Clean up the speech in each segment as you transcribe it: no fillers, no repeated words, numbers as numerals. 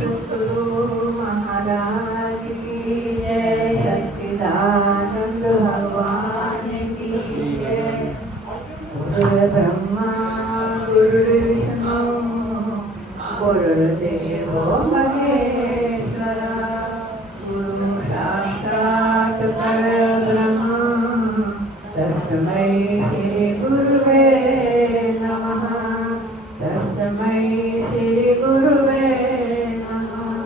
सतगुरु महाराज की जय, सच्चिदानंद भगवान की जय। गुरु ब्रह्मा गुरु विष्णु गुरुदेवो महेश्वरा, गुरु साक्षात् परब्रह्म तस्मै श्री गुरुवे नमः, तस्मै श्री गुरुवे नमः।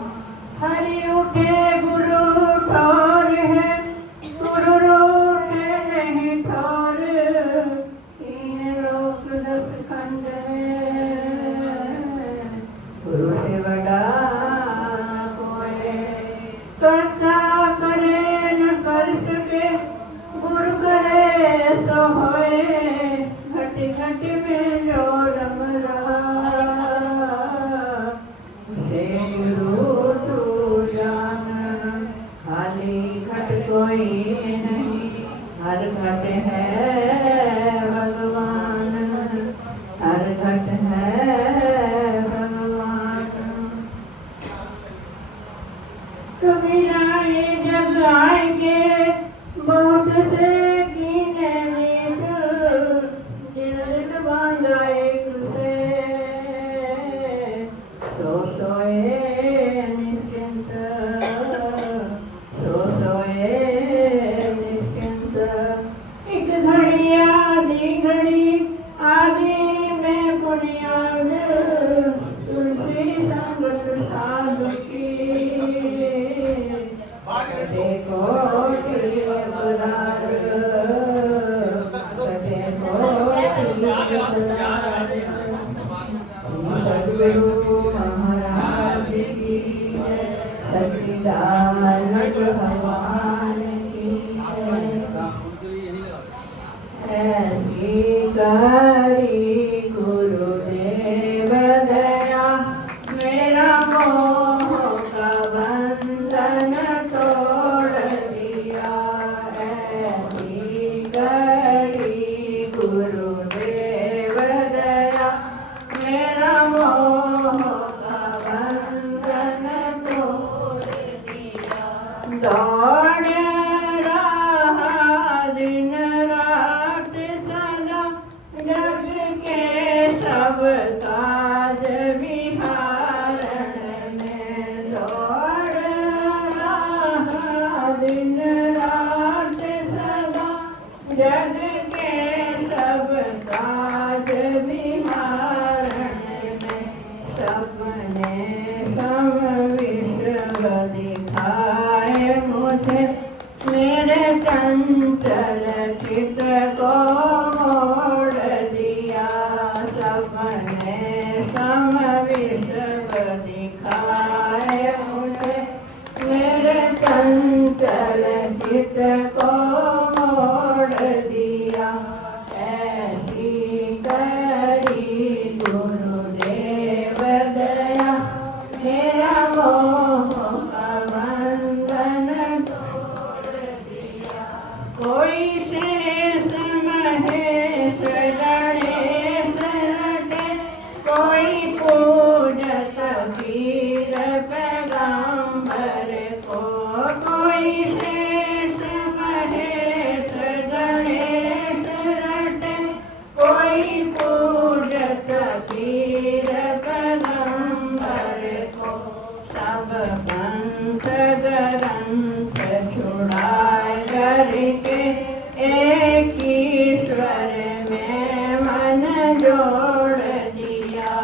हरि उठे गुरु ठौर है, गुरु रूठे नहीं ठौर, तीन लोक दस खंड है, गुरु से बड़ा कोई। कर्ता करे न कर सके, गुरु करे सो होए, घट घट में जो रम रहा, से गुरु तू जान। खाली घट कोई नहीं, हर घट है भगवान, हर घट है भगवान। कबीरा ये जग आएंगे बहुत से कीने मीठ, दिल बांधा एक से, सो सोए निश्चिंत, सो सोए निश्चिंत। एक घड़ी आधी घड़ी आदि में पुण्याद, तुलसी संगत साधु की, देखो सतगुरु महाराज की जय, सच्चिदानंद भगवान की जय। ऐसी करी गुरुदेव दया, मेरा मोह का बंधन तोड़ दिया। ऐसी करी गुरुदेव दया, मेरा मोह का बंधन तोड़ दिया। दौड़ रहा दिन रात सदा, जग के सब काज विहारण में। दौड़ रहा दिन रात सदा, जग के सब काज विहारण में। सबने सम विश्व दिखाए मुझे, मेरे चंचल चित्त को मोड़ दिया। सबने सम विश्व दिखाए मुझे, मेरे चंचल चित्त को मोड़ दिया। ऐसी करी गुरुदेव दया, मेरा मोह का बंधन तोड़ दिया। कोई शेष महेश गणेश रटे, कोई पूजत पीर पैगंबर को। कोई शेष महेश गणेश रटे, कोई पूजत पीर पैगंबर को। सब पंथ ग्रंथ छुड़ाए करके, एक ईश्वर में मन जोड़ दिया।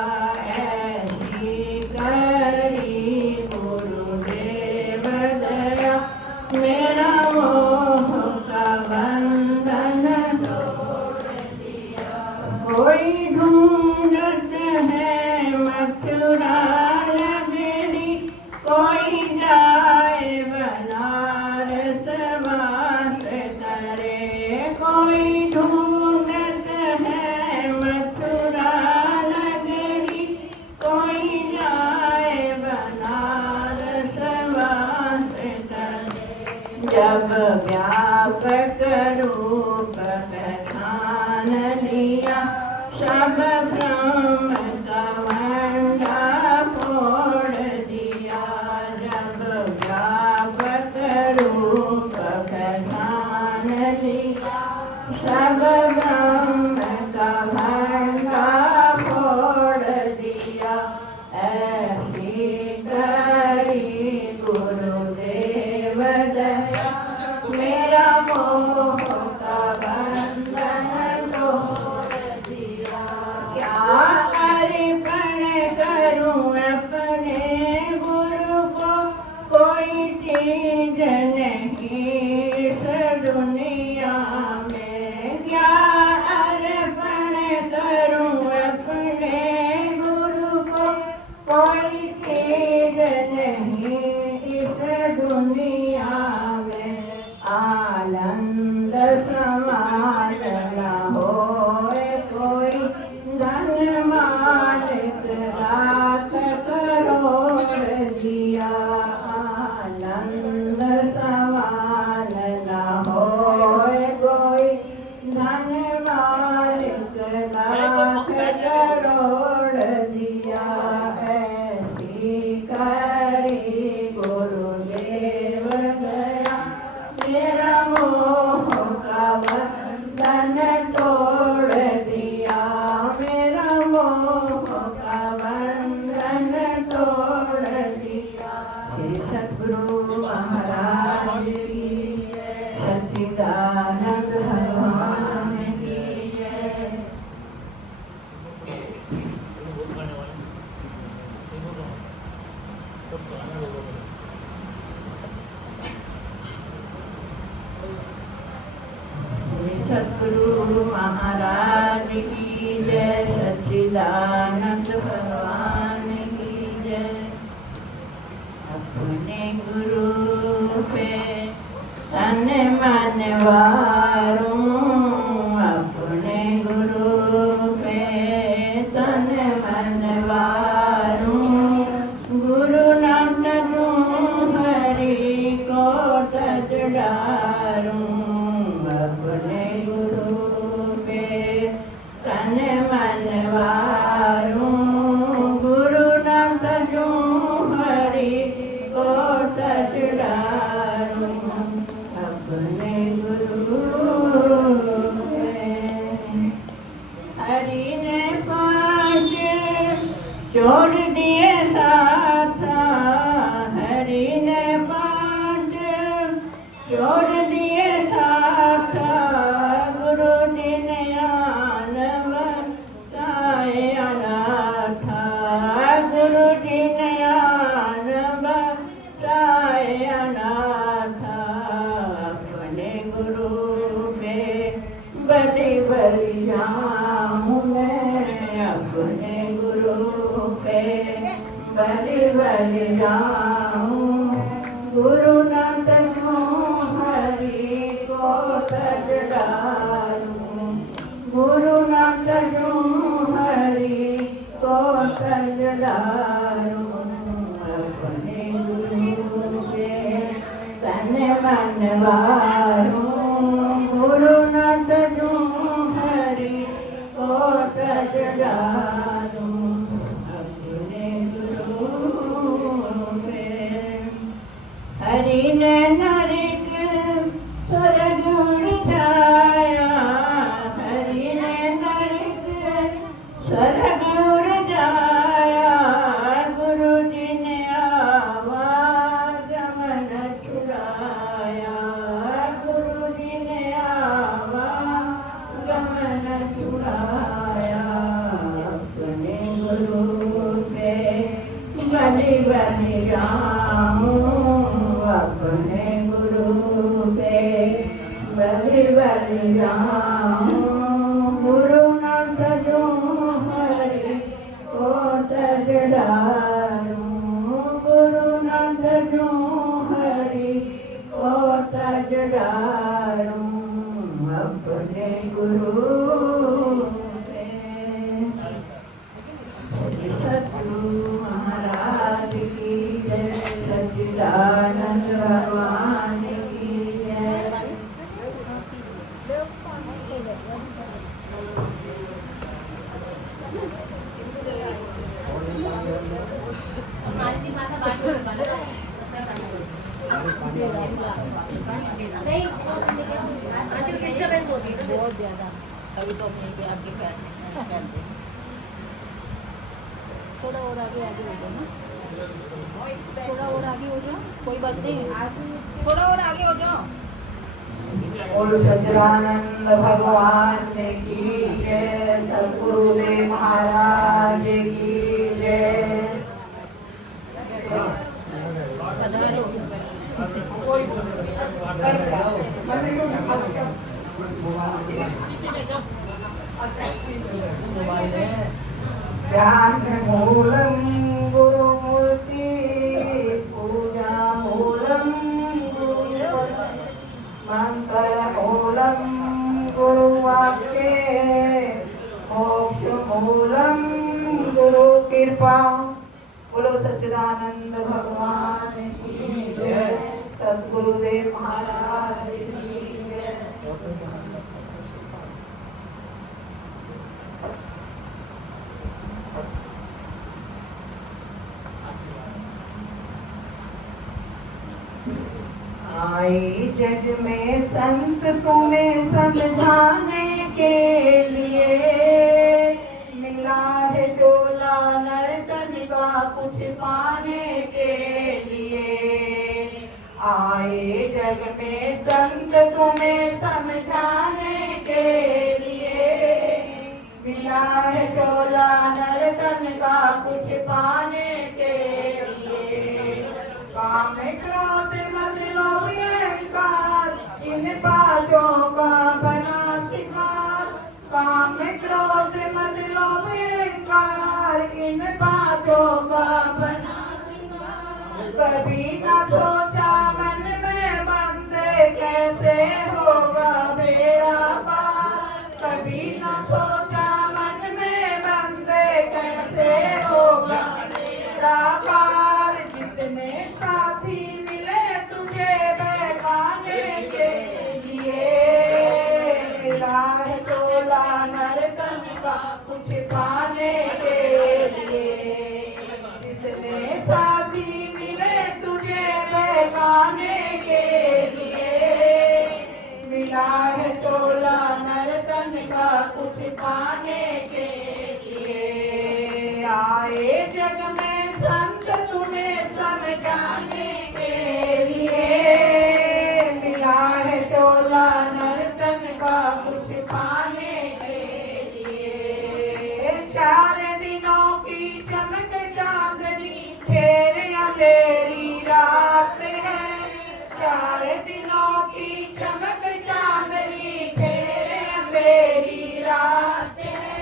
का बंधन तोड़ दिया। श्री सद्गुरु महाराज की जय, सच्चिदानंद भगवान की जय। सद्गुरु महाराज की जय, सच्चिदानंद भगवान की जय। अपने गुरु पे तन मन वारूं, अपने गुरु पे तन मन वारूं, गुरु नाम तरूं हरि को तज डारूं। अपने गुरु पे तन मन वारूं, गुरु नाम तरूं हरि को तज डारूं। अपने गुरु पे हरि ने पांच छोड़ दिए साथा, हरि ने पांच छोड़ दिए साथा, गुरु जी ने आन बताए अनाथा, गुरु जी ने आन बताए अनाथा। अपने गुरु पे बलि बलि जाऊं मैं, अपने गुरु पे बलि बलि जाऊं, गुरु न तरूं हरि को तज डारूं, गुरु न तरूं हरि को तज डारूं। अपने गुरु पे तन मन वारूं, गुरु न तरूं हरि को तज डारूं। अपने गुरु पे हरि ने नरिक स्वर्ग उड़ाया, हरि ने नरिक स्वर्ग उड़ाया, गुरु जी ने आवागमन छुड़ाया, गुरु जी ने आवागमन छुड़ाया। अपने गुरु पे बलि बलि जाऊं, अपने गुरु पे बलि बलि जाऊं, गुरु न तरूं हरि को तज डारूं, गुरु न तरूं हरि को तज डारूं। अपने गुरु पे सद्गुरु महाराज की जय, सच्चिदानंद भगवान की जय। बहुत ज्यादा अभी तो अपने पे आगे बैठते, थोड़ा और आगे आगे हो जाओ ना, थोड़ा और आगे हो जाओ, कोई बात नहीं, थोड़ा और आगे हो जाओ। बोल सच्चिदानंद भगवान की जय, सद्गुरुदेव महाराज की जय। ध्यान मूलम गुरुमूर्ति, पूजा मूलम गुरुपद, मंत्र मूलम गुरुवाक्ये, मोक्ष मूलम गुरु कृपा। बोलो सच्चिदानंद भगवान की जय, सद्गुरुदेव महाराज की जय। आई जग में संत तुम्हें समझाने के लिए, मिला है जो कुछ पाने के लिए। आए जग में संत तुम्हें समझाने के लिए। मिला है चोला नर तन का कुछ पाने के लिए। काम क्रोध मद लोभ अहंकार इन पांचों का बना शिकार। काम क्रोध मद लोभ अहंकार इन पांचों का बना शिकार। कभी न सोचा मन में बंदे कैसे होगा बेड़ा पार। कभी न सोचा मन में बंदे कैसे होगा बेड़ा पार। जितने साथी मिले तुझे बहकाने के लिए। मिला है चोला नर तन का कुछ पाने के लिए। जितने साथी मिले तुझे बहकाने के लिए। मिला है चोला नर तन का कुछ पाने के लिए। आए जग में संत तुम्हें समझाने के लिए। मिला है चोला नर तन का कुछ पाने के लिए। 4 दिनों की चमक चांदनी फिर अंधेरी रात है। 4 दिनों की चमक चांदनी फिर अंधेरी रात है।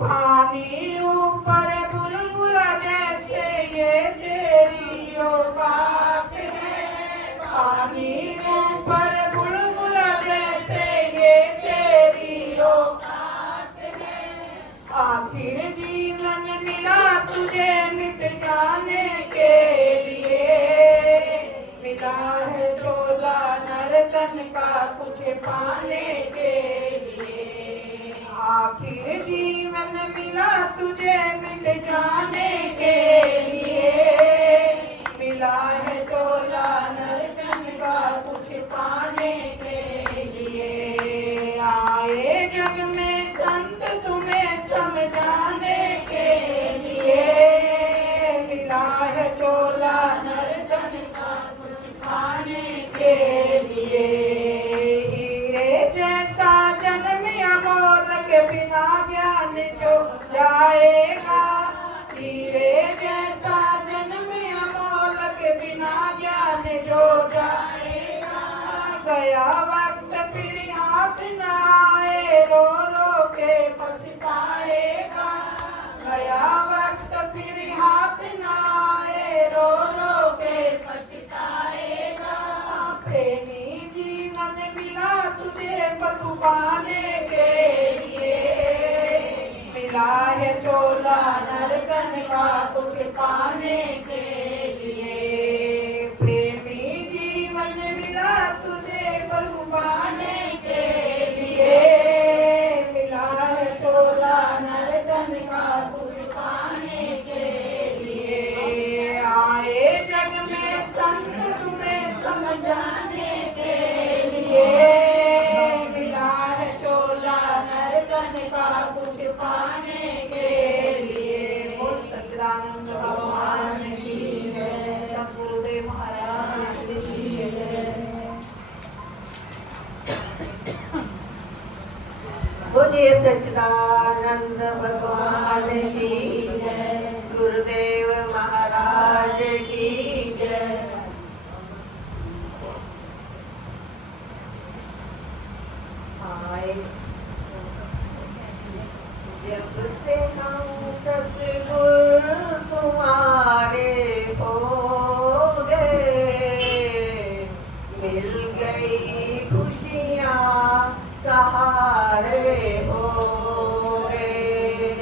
पानी ऊपर बुलबुला जैसे ये तेरी औकात है। पानी ऊपर बुलबुला जैसे ये तेरी औकात है। आखिर जीवन मिला तुझे मिट जाने के लिए। मिला है चोला नर तन का कुछ पाने के लिए। आखिर जीवन मिला तुझे मिट जाने के लिए। मिला है चोला नर तन का कुछ पाने के लिए। आए जग में संत तुम्हें समझाने के लिए। मिला है चोला नर तन का कुछ पाने के लिए। हीरे जैसा जन्म अमोलक बिना ज्ञान जो जाएगा। हीरे जैसा जन्म अमोलक बिना ज्ञान जो जाएगा। गया वक्त फिर हाथ न आए रो रो के पछताएगा। गया वक्त फिर हाथ न आए रो रो के पछताएगा। प्रेमी जीवन मिला तुझे प्रभु पाने के लिए। मिला है चोला नर तन का कुछ पाने के लिए। प्रेमी जीवन मिला तुझे प्रभु पाने के लिए। मिला है चोला नर तन का कुछ पाने के लिए। आए जग में संत तुम्हें समझाने के लिए। मिला है चोला नर तन का कुछ पाने के लिए। बोल सच्चिदानंद भगवान की जय। सद्गुरुदेव महाराज की जय। बोलिए सच्चिदानंद भगवान की जय। गुरुदेव महाराज की जय। आए जब से हम सतगुरु तुम्हारे हो गए। मिल गई खुशियाँ सहारे हो गए।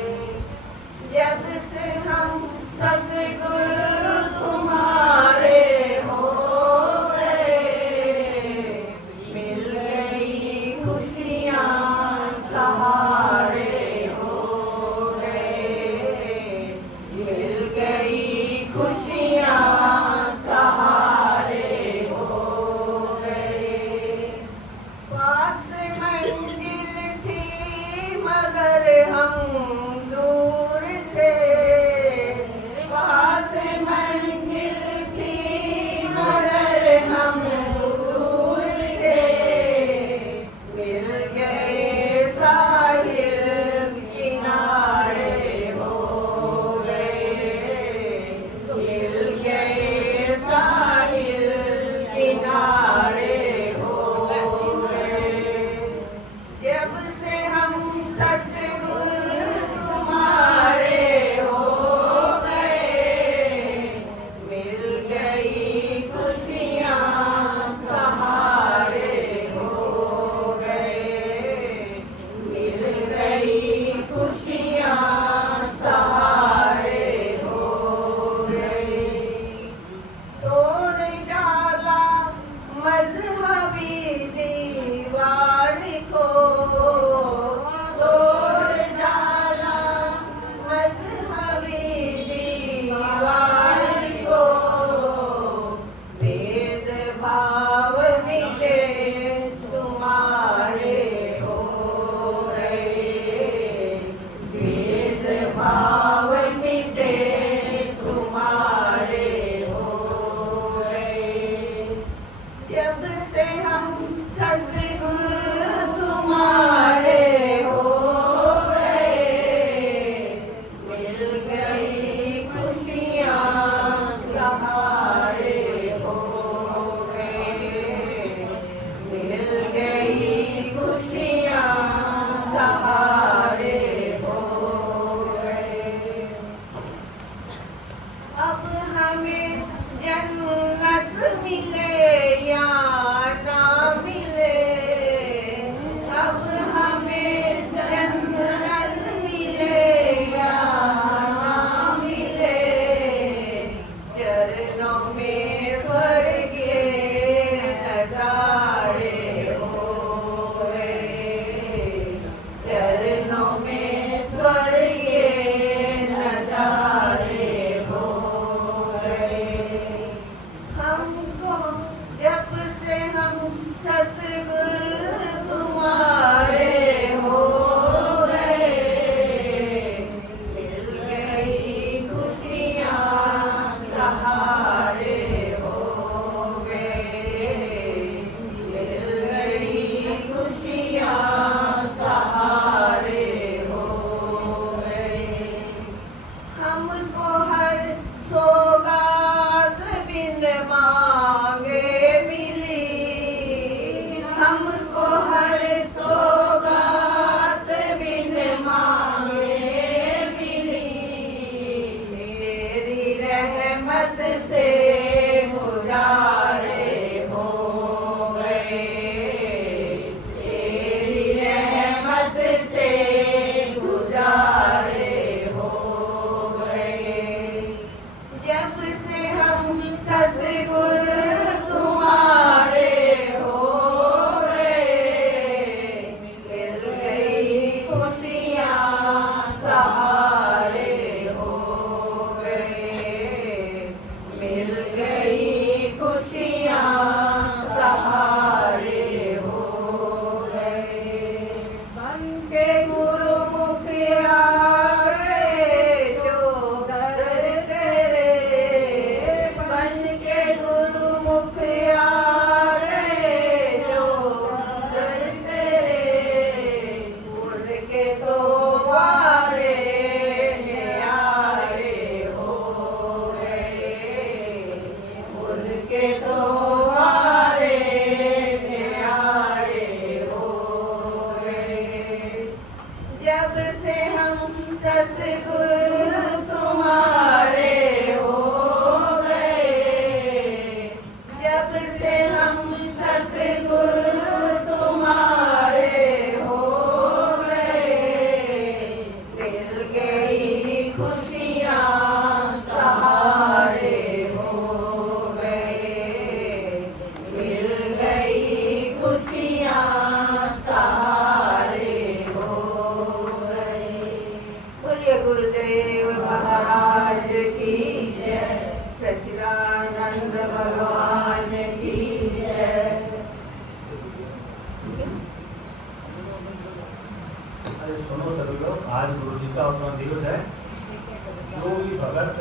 भगत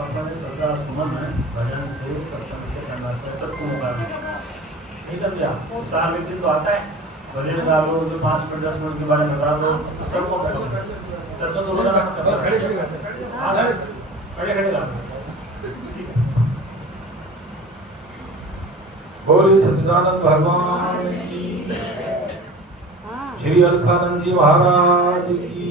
अपने श्रद्धा सुमन भजन से सत्संग से करना चाहिए, सबको मौका नहीं समझा। साल एक दिन तो आता है, भजन गा लो, जो 5 मिनट 10 मिनट के बारे में बता दो, सबको सत्संग तो रोजाना खड़े खड़े गा। बोले सच्चिदानंद भगवान की, श्री अलखानंद जी महाराज की।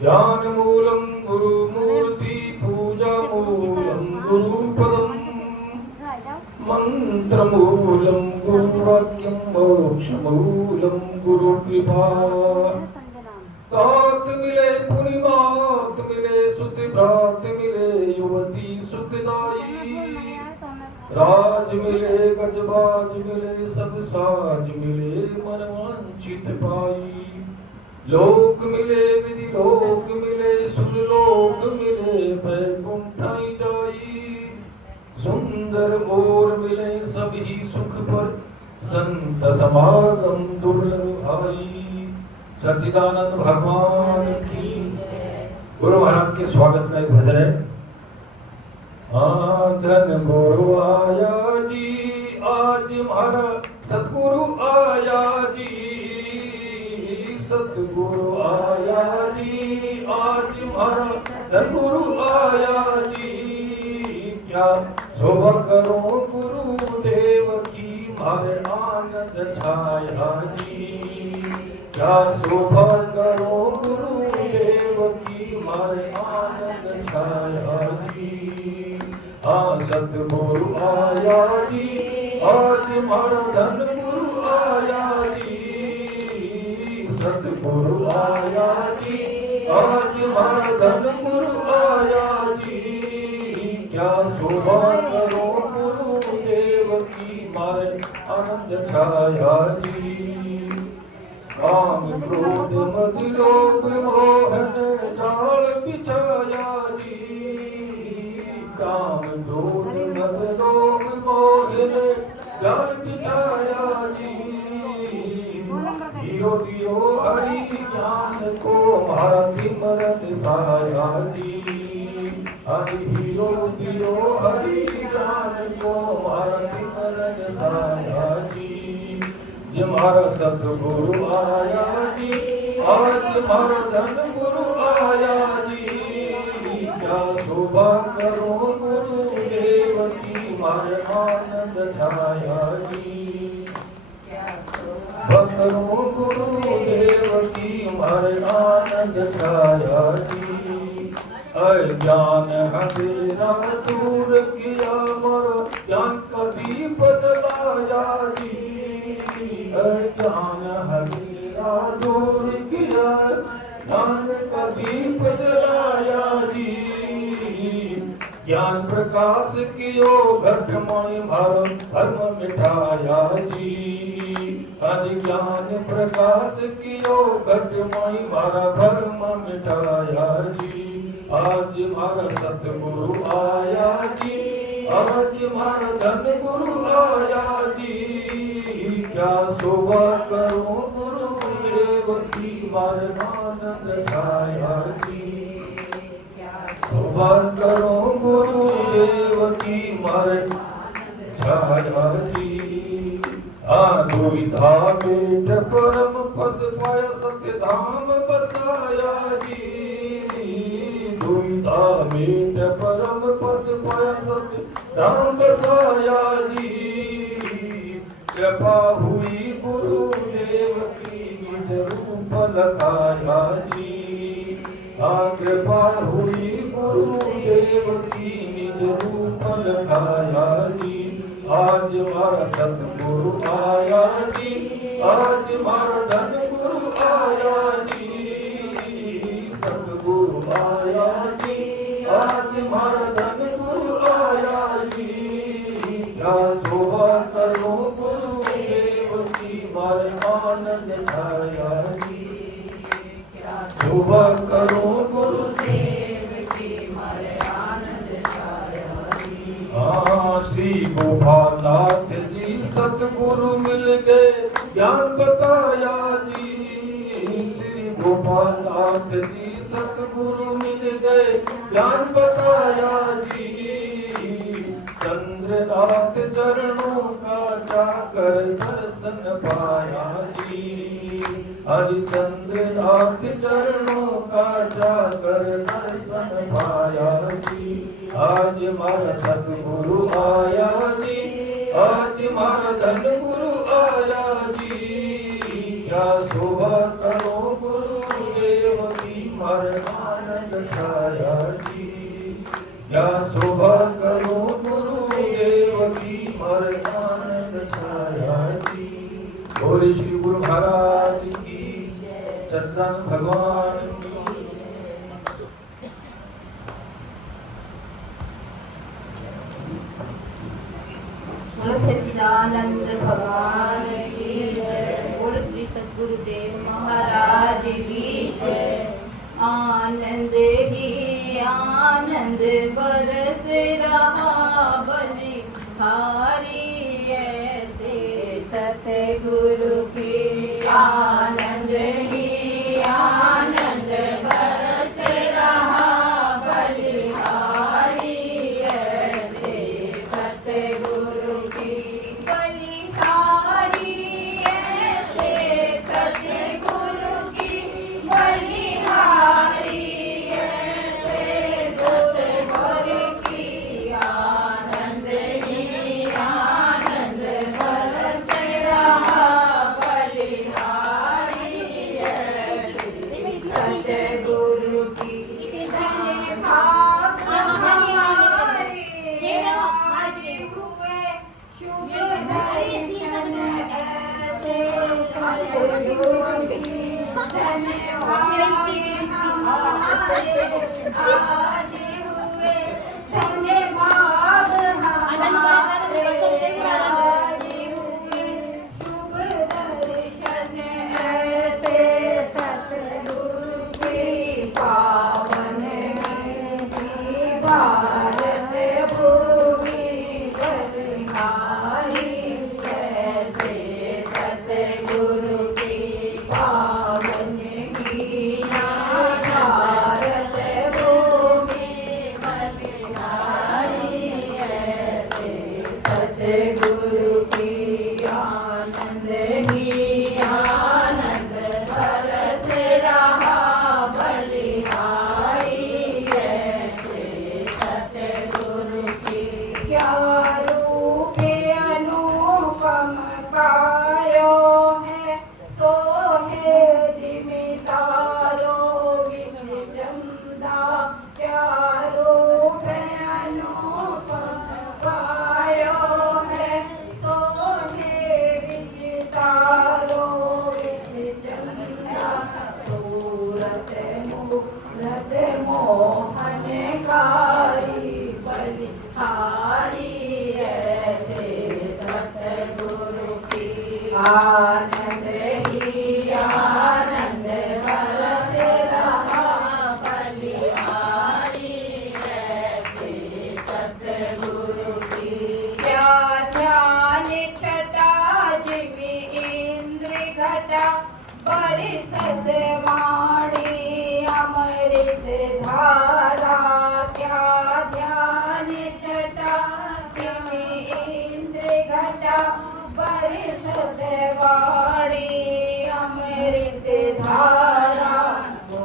ज्ञान मूलम गुरु मूर्ति पूजा मूलम गुरु पदम मंत्र मूलम गुरु वाक्यम मोक्ष मूलम गुरु कृपा। तात मिले पुनिमात मिले सुति भ्रात मिले युवती सुखदाई। राज मिले गजबाज मिले सब साज मिले मन वांछित पाई। लोक मिले विधि लोक मिले सुरलोक मिले वैकुंठाई जाई। सुंदर मोर मिले सभी सुख पर संत समागम दुर्लभ आई। सच्चिदानंद भगवान की। गुरु महाराज के स्वागत का एक भजन है। धन गुरु आया जी, आज हमारा सतगुरु आया जी। सतगुरु आया जी, आज हमारा सतगुरु आया जी। क्या शोभा करो गुरुदेव की, मारे आनंद छाया जी। क्या शोभा करो गुरुदेव की, मारे आनंद छाया जी। हाँ सतगुरु आया जी, आज हमारा धन गुरु आया जी। सतगुरु आया जी, आज हमारा धन गुरु आया जी। क्या शोभा करो गुरुदेव की, मारे आनंद छाया जी। काम क्रोध मद लोभ मोहन जाल बिछाया जी। काम क्रोध मद लोभ मोहन जाल बिछाया जी। दियो दियो हरि ज्ञान को, मारा सिमरन साया जी। हरि दियो दियो हरि ज्ञान को, मारा सिमरन साया जी। हमारा सतगुरु आया जी, आज हमारा धन गुरु आया जी। क्या शोभा करो गुरुदेव की, मारे आनंद छाया जी। करो गुरुदेव की, मारे आनंद छाया जी। अज्ञान अंधेरा दूर किया, मोर ज्ञान का दीप जलाया जी। ज्ञान हमेरा दूर किया, ज्ञान का दीप जलाया जी। ज्ञान प्रकाश कियो घटमणि मारो धर्म मिठाया जी। ज्ञान प्रकाश कियो घटमणि मारा धर्म मिठाया जी। आज मारा सतगुरु आया जी, आज मारा धन गुरु आया जी। क्या शोभा करो गुरुदेव की, मारे आनंद छाया जी। शोभा करो गुरुदेव की, मारे छाया जी। दुविधा मेट परम पद पाय, सत्य धाम बसाया जी। दुविधा मेट परम पद पाय, सत्य धाम बसाया जी। कृपा हुई गुरुदेव की, निज रूप लखाया जी। कृपा हुई गुरुदेव की, निज रूप लखाया जी। आज हमारा सतगुरु आया जी, आज हमारा धन गुरु आया जी। सतगुरु आया जी, आज हमारा धन गुरु आया जी। क्या शोभा करो गुरुदेव की, मारे आनंद छाया जी। शोभा करो गुरुदेव की, मारे आनंद छाया जी। हाँ श्री गोपालनाथ जी सतगुरु मिल गए, ज्ञान बताया जी। श्री गोपालनाथ जी सतगुरु सतगुरु मिल गए ज्ञान बताया जी। चंद्रनाथ चरणों का जाकर दर्शन पाया जी। हरिचंद्रनाथ चरणों का जाकर दर्शन पाया जी। आज मारा सतगुरु आया जी, आज मारा धन गुरु आया जी। क्या शोभा करो गुरुदेव की मार आनंद छाया जी। क्या शोभा करो गुरुदेव की मार आनंद छाया जी। और श्री गुरु महाराज की सतनाम भगवान की। सच्चिदानंद भगवान की जय। बोल श्री सद्गुरुदेव महाराज की जय। आनंद ही आनंद बरस रहा बलिहारी ऐसे सतगुरु की। आनंद ही आनंद बरस रहा बलिहारी ऐसे सतगुरु की। बलिहारी ऐसे सतगुरु की। बलिहारी ऐसे सतगुरु की। आनंद ही आनंद बरस रहा बलिहारी ऐसे सतगुरु की। धन्य भाग हमारे आज हुए शुभ दर्शन ऐसे सतगुरु की। धन्य भाग हमारे आज हुए। धन्य भाग हमारे आज हुए शुभ दर्शन ऐसे सतगुरु की। पावन की भारत भूमि बलिहारी ऐसे सतगुरु की। पावन की भारत भूमि बलिहारी ऐसे सतगुरु की। आनंद ही आनंद बरस रहा बलिहारी ऐसे सतगुरु की। क्या रूप अनुपम कायो है सो है जिमितारो विच जमदा। क्या रूप अनुपम कायो है सो है विचितारो विच जमदा। सूरत मूरत मोहनकारी बलिहारी ऐसे सतगुरु की। आनंद ही आनंद बरस रहा बलिहारी ऐसे सतगुरु की। क्या ध्यान छटा जिमि इंद्र घटा बरसत वाणी अमृत धारा। क्या ध्यान छटा जिमि इंद्र घटा बरसत वाणी अमृत धारा। वो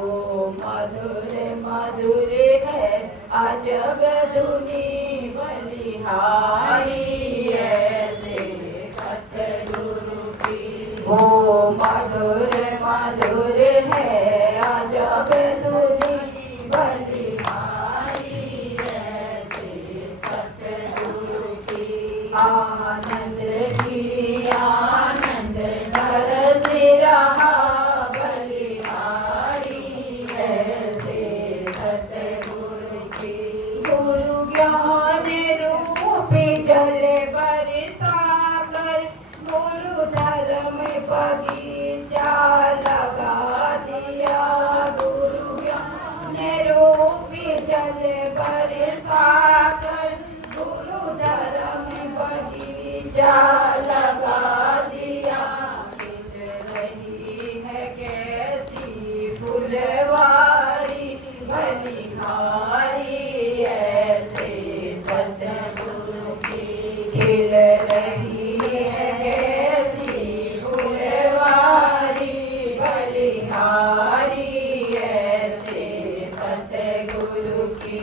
मधुर मधुर है अजब धुनी बलिहारी ऐसे सतगुरु की। वो मधुर मधुर है अजब धुनी बलिहारी ऐसे सतगुरु की। आनंद ही आनंद बरस रहा बलिहारी ऐसे सतगुरु की। गुरु ज्ञान रूप जल बरसाकर गुरु धर्म बगीचा लगा दिया। गुरु ज्ञान रूप जल बरसाकर गुरु धर्म बगीचा लगा दिया। खिल रही है कैसी फुलवारी बलिहारी ऐसे सतगुरु की खिल रही है कैसी फुलवारी बलिहारी ऐसे सतगुरु की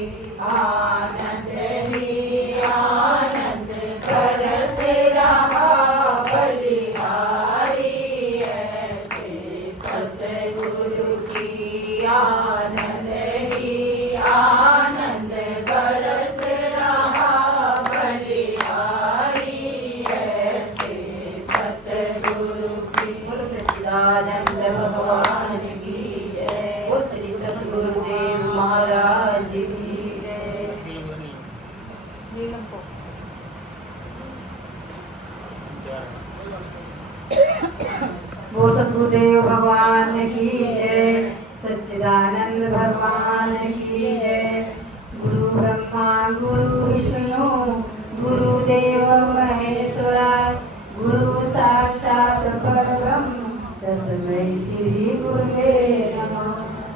आनंद ही आनंद बरस रहा बलिहारी ऐसे सतगुरु की आनंद ही आनंद बरस रहा बलिहारी ऐसे सतगुरु की बोलो सच्चिदानंद भगवान की जय बोल श्री सतगुरुदेव महाराज की जय नीलम को बोल सतगुरुदेव भगवान की जय सच्चिदानंद भगवान की जय गुरु ब्रह्मा गुरु विष्णु गुरुदेव महेश्वरा गुरु साक्षात परब्रह्म तस्मै श्री गुरुवे नमः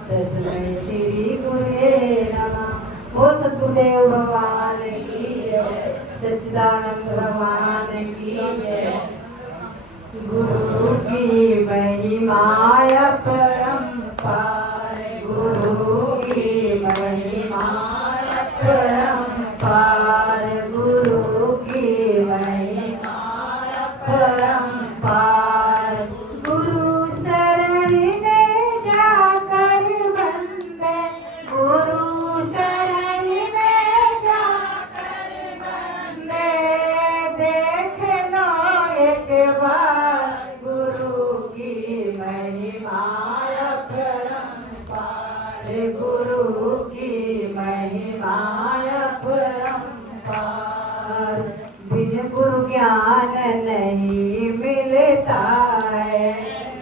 तस्मै श्री गुरुवे नमः बोल सतगुरुदेव भगवान की जय सच्चिदानंद भगवान की जय गुरु की महिमा अपरंपार गुरु की महिमा अपरंपार गुरु की महिमा अपरंपार गुरु शरण में जाकर बंदे गुरु शरण में जाकर बंदे देख लो एक बार गुरु की महिमा अपरंपार गुरु की महिमा अपरंपार बिन गुरु ज्ञान नहीं मिलता है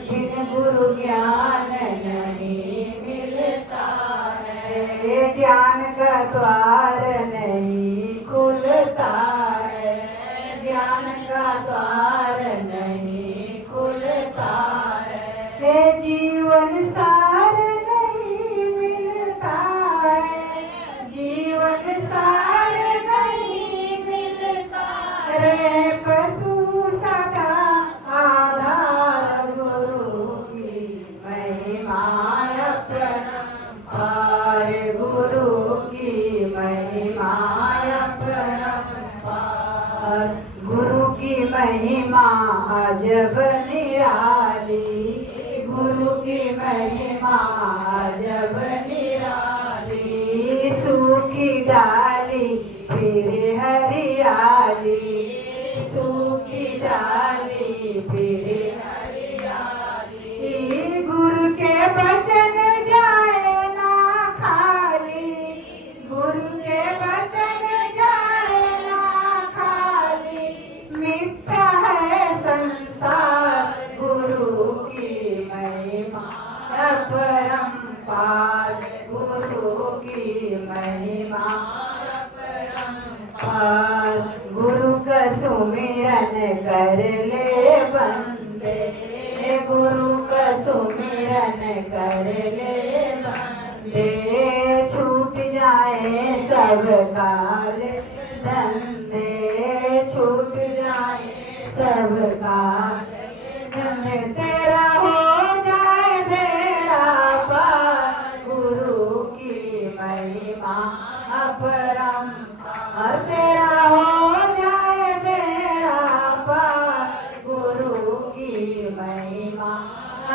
बिन गुरु ज्ञान नहीं मिलता है ज्ञान का द्वार नहीं खुलता है ज्ञान का द्वार नहीं खुलता है जीवन सार नहीं मिलता है जीवन सार नहीं मिलता रे पशु सदा आधार गुरु की महिमा अपरंपार गुरु की महिमा अपरंपार गुरु की महिमा अजब निराली गुरु की महिमा अजब निराली सूखी डाली फिर हरियाली सूखी डाली फिर हरियाली गुरु के वचन जाए ना खाली गुरु के वचन जाए ना खाली मिथ्या है संसार गुरु की महिमा अपरंपार गुरु की महिमा अपरंपार गुरु का सुमिरन कर ले बंदे गुरु का सुमिरन कर ले बंदे छूट जाए सब काल धंधे छूट जाए सब काल धंधे तेरा हो जाए बेड़ा पार गुरु की महिमा अपरंपार तेरा हो जाए बेड़ा पार गुरु की महिमा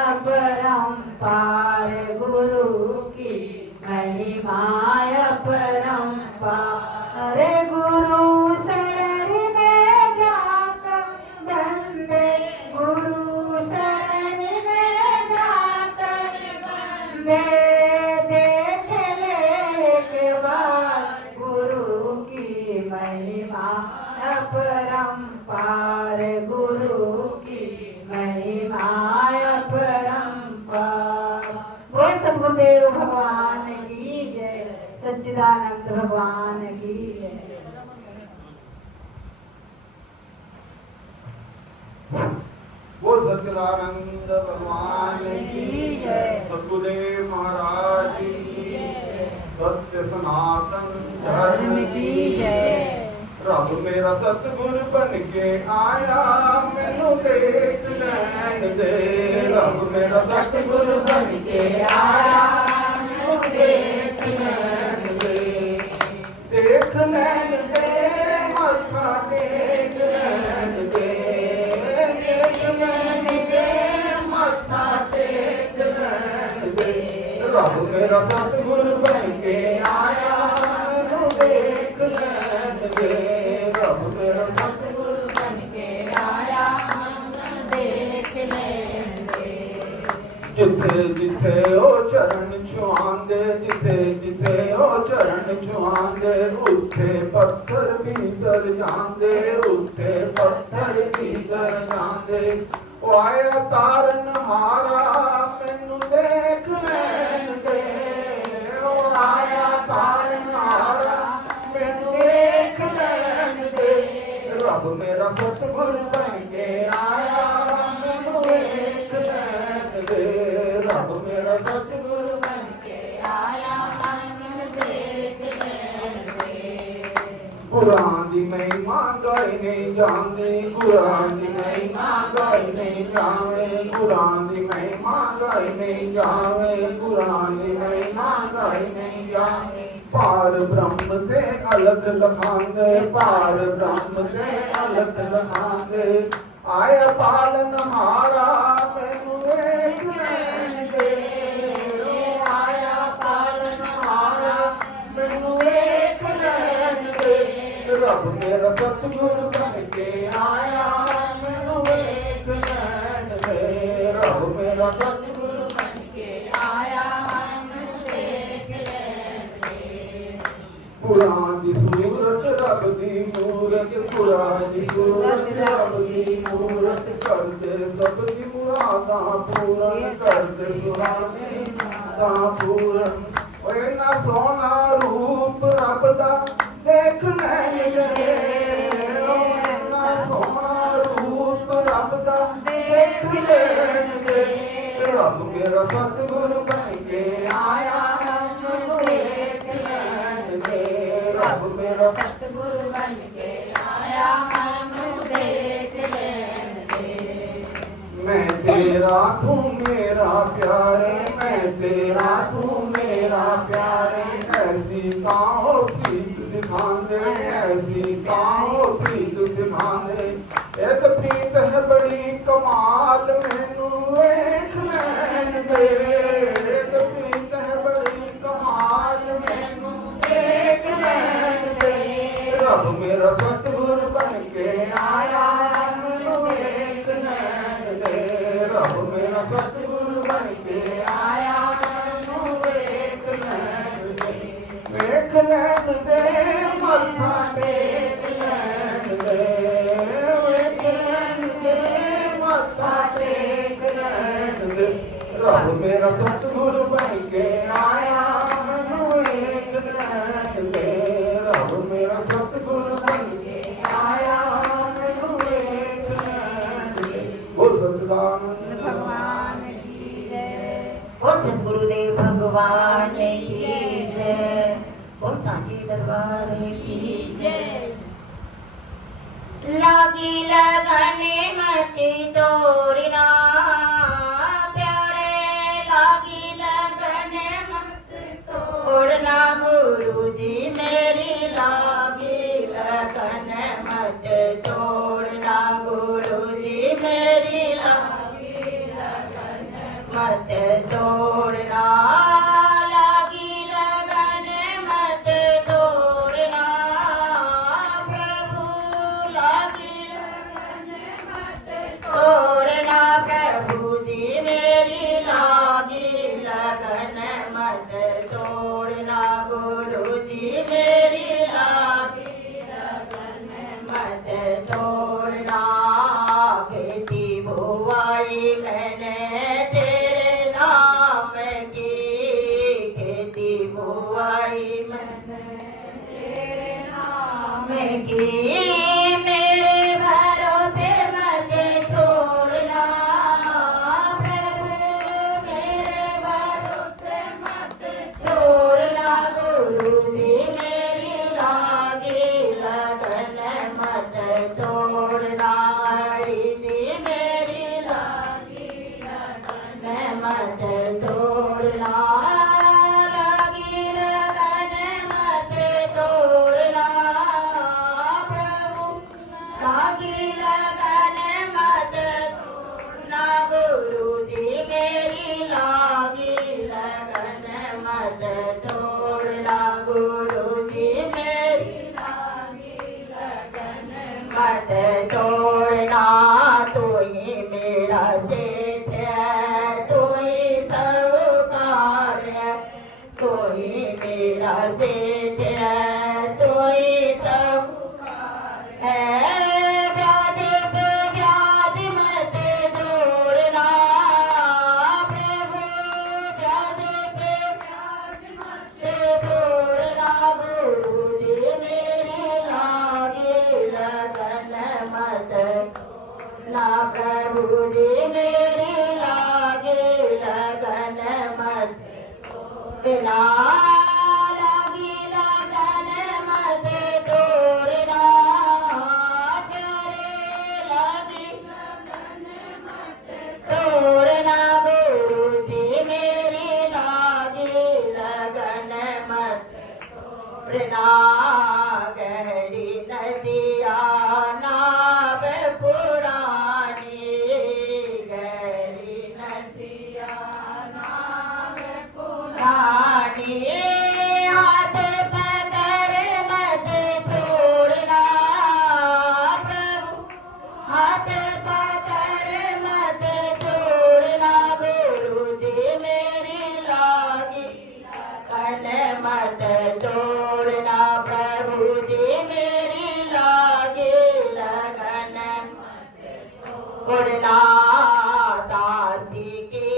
अपरंपार गुरु की महिमा अपरंपार अरे गुरु शरण में जाकर बंदे गुरु शरण में जाकर बंदे देख ले एक बार गुरु की महिमा अपरंपार गुरु की महिमा अपरंपार बोल सतगुरुदेव भगवान की जय सच्चिदानंद भगवान की जय बोल सच्चिदानंद भगवान की जय सतगुरुदेव महाराज की सत्य सनातन धर्म की जय। रब मेरा सतगुर बन के आया मैनू देख लैन दे। रब मेरा सतगुर बन के आया मैनू देख लैन दे। देख लैन दे मत्था टेक लैन दे। देख लैन दे मत्था टेक लैन दे। रब मेरा सतगुर बन के आया मैनू देख लैन दे। रब मेरा सतगुरु बन के आया हम देख लेंगे। जिथे जिथे ओ चरण छुआंदे जिथे जिथे ओ चरण छुआंदे उथे पत्थर भीतर जांदे उथे पत्थर भीतर जांदे। ओ आया तारन हारा मैनू देख लैन दे। ओ आया तारन हारा मैनू देख लैन दे। रब मेरा सतगुर बन के आया मैनू देख लैन दे। रब मेरा सतगुर बन के आया हम देख लेंगे। कुरान दी महिमा गाई नहीं जांदे। कुरान दी महिमा गाई नहीं जावे। कुरान दी महिमा गाई नहीं जावे। कुरान दी महिमा गाई नहीं जावे। पार ब्रह्म ते अलग लखांदे। पार ब्रह्म ते अलग लखांदे। आया पालन हारा मैनू देख लैन दे। ओ आया पालन हारा मैनू देख लैन दे। रब मेरा सतगुर बन के आया मैनू देख लैन दे। रब मेरा सतगुर बन के आया हम देख लेंगे। कुरान दी सूरत रब दी मूरत। कुरान दी सूरत रब दी मूरत। कर दे सब दी मुरादां पूरन। कर दे सुहाने मुरादां पूरन। ओए ना सोना रूप रब दा देख लैन दे। ओए ना सोना रूप रब दा देख लैन दे। रब मेरा सतगुर बन के आया मैनू देख लैन दे। रब मेरा सतगुरु बन के आया हम देख लेंगे। मैं तेरा तू मेरा प्यारे। मैं तेरा तू मेरा प्यारे। ऐसी काहो प्रीत सिखांदे। ऐसी काहो प्रीत सिखांदे। एक प्रीत है बड़ी कमाल मैनू देख लैन दे। एक प्रीत है बड़ी कमाल मैनू देख लैन दे। रब मेरा सतगुर बन के आया मैनू देख लैन दे। रब मेरा सतगुर बन के आया मैनू देख लैन दे। देख लैन दे मत्था टेक लैन दे। देख लैन दे मत्था टेक लैन दे। रब मेरा सतगुर बन के आया मैनू देख लैन दे। रब मेरा सतगुर बन के आया मैनू देख लैन दे। बोल सच्चिदानंद भगवान की जय। बोल सतगुरुदेव भगवान की जय। बोल सांची दरबार की जय। लागी लगन मति तोड़ना प्यारे। लागी लगन मत तोड़ना गुरु जी मेरी। लागी लगन मत तोड़ना गुरु जी मेरी। लागी लगन मत तोड़ना। लागी लगन मत तोड़ना प्रभु। लागी लगन मत तोड़ना प्रभु जी मेरी। लागी लगन मत तोड़ना गुरु जी मेरी। लागी लगन मत तोड़ना। खेती बुआई मैंने तेरे नाम की। खेती बुआई मैंने तेरे नाम की। मेरे भरोसे मत छोड़ना प्रभु। मेरे भरोसे मत छोड़ना गुरु तेरा सेठ है तो ही सब है। ब्याज पे ब्याज मत जोड़ना प्रभु, ब्याज पे ब्याज मत जोड़ना गुरु जी मेरी लागी लगन मत ना प्रभु जी मेरी लागे लगन मत ना लागी लगन मत तोड़ना करे लागी लगन मत तोड़ना गुरु जी मेरी लागी लगन मत तोड़ना। गहरी नदिया नाव पुरानी, गहरी नदिया नाव पुरानी, हाथ पकड़ मत छोड़ना प्रभु, हाथ पकड़ मत छोड़ना गुरु जी मेरी लागी लगन मत तोड़ना प्रभु जी मेरी लागे लगन उड़ना। दासी की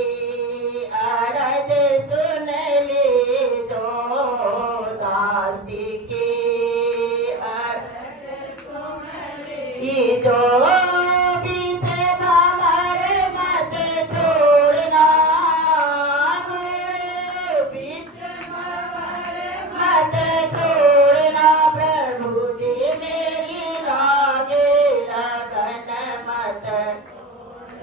अरज सुन ले जो, दासी की अरज सुन ले जो, पीछे भंवर मत छोड़ना गुरु, पीछे भंवर मत छोड़ना प्रभु जी मेरी लागे लगन मत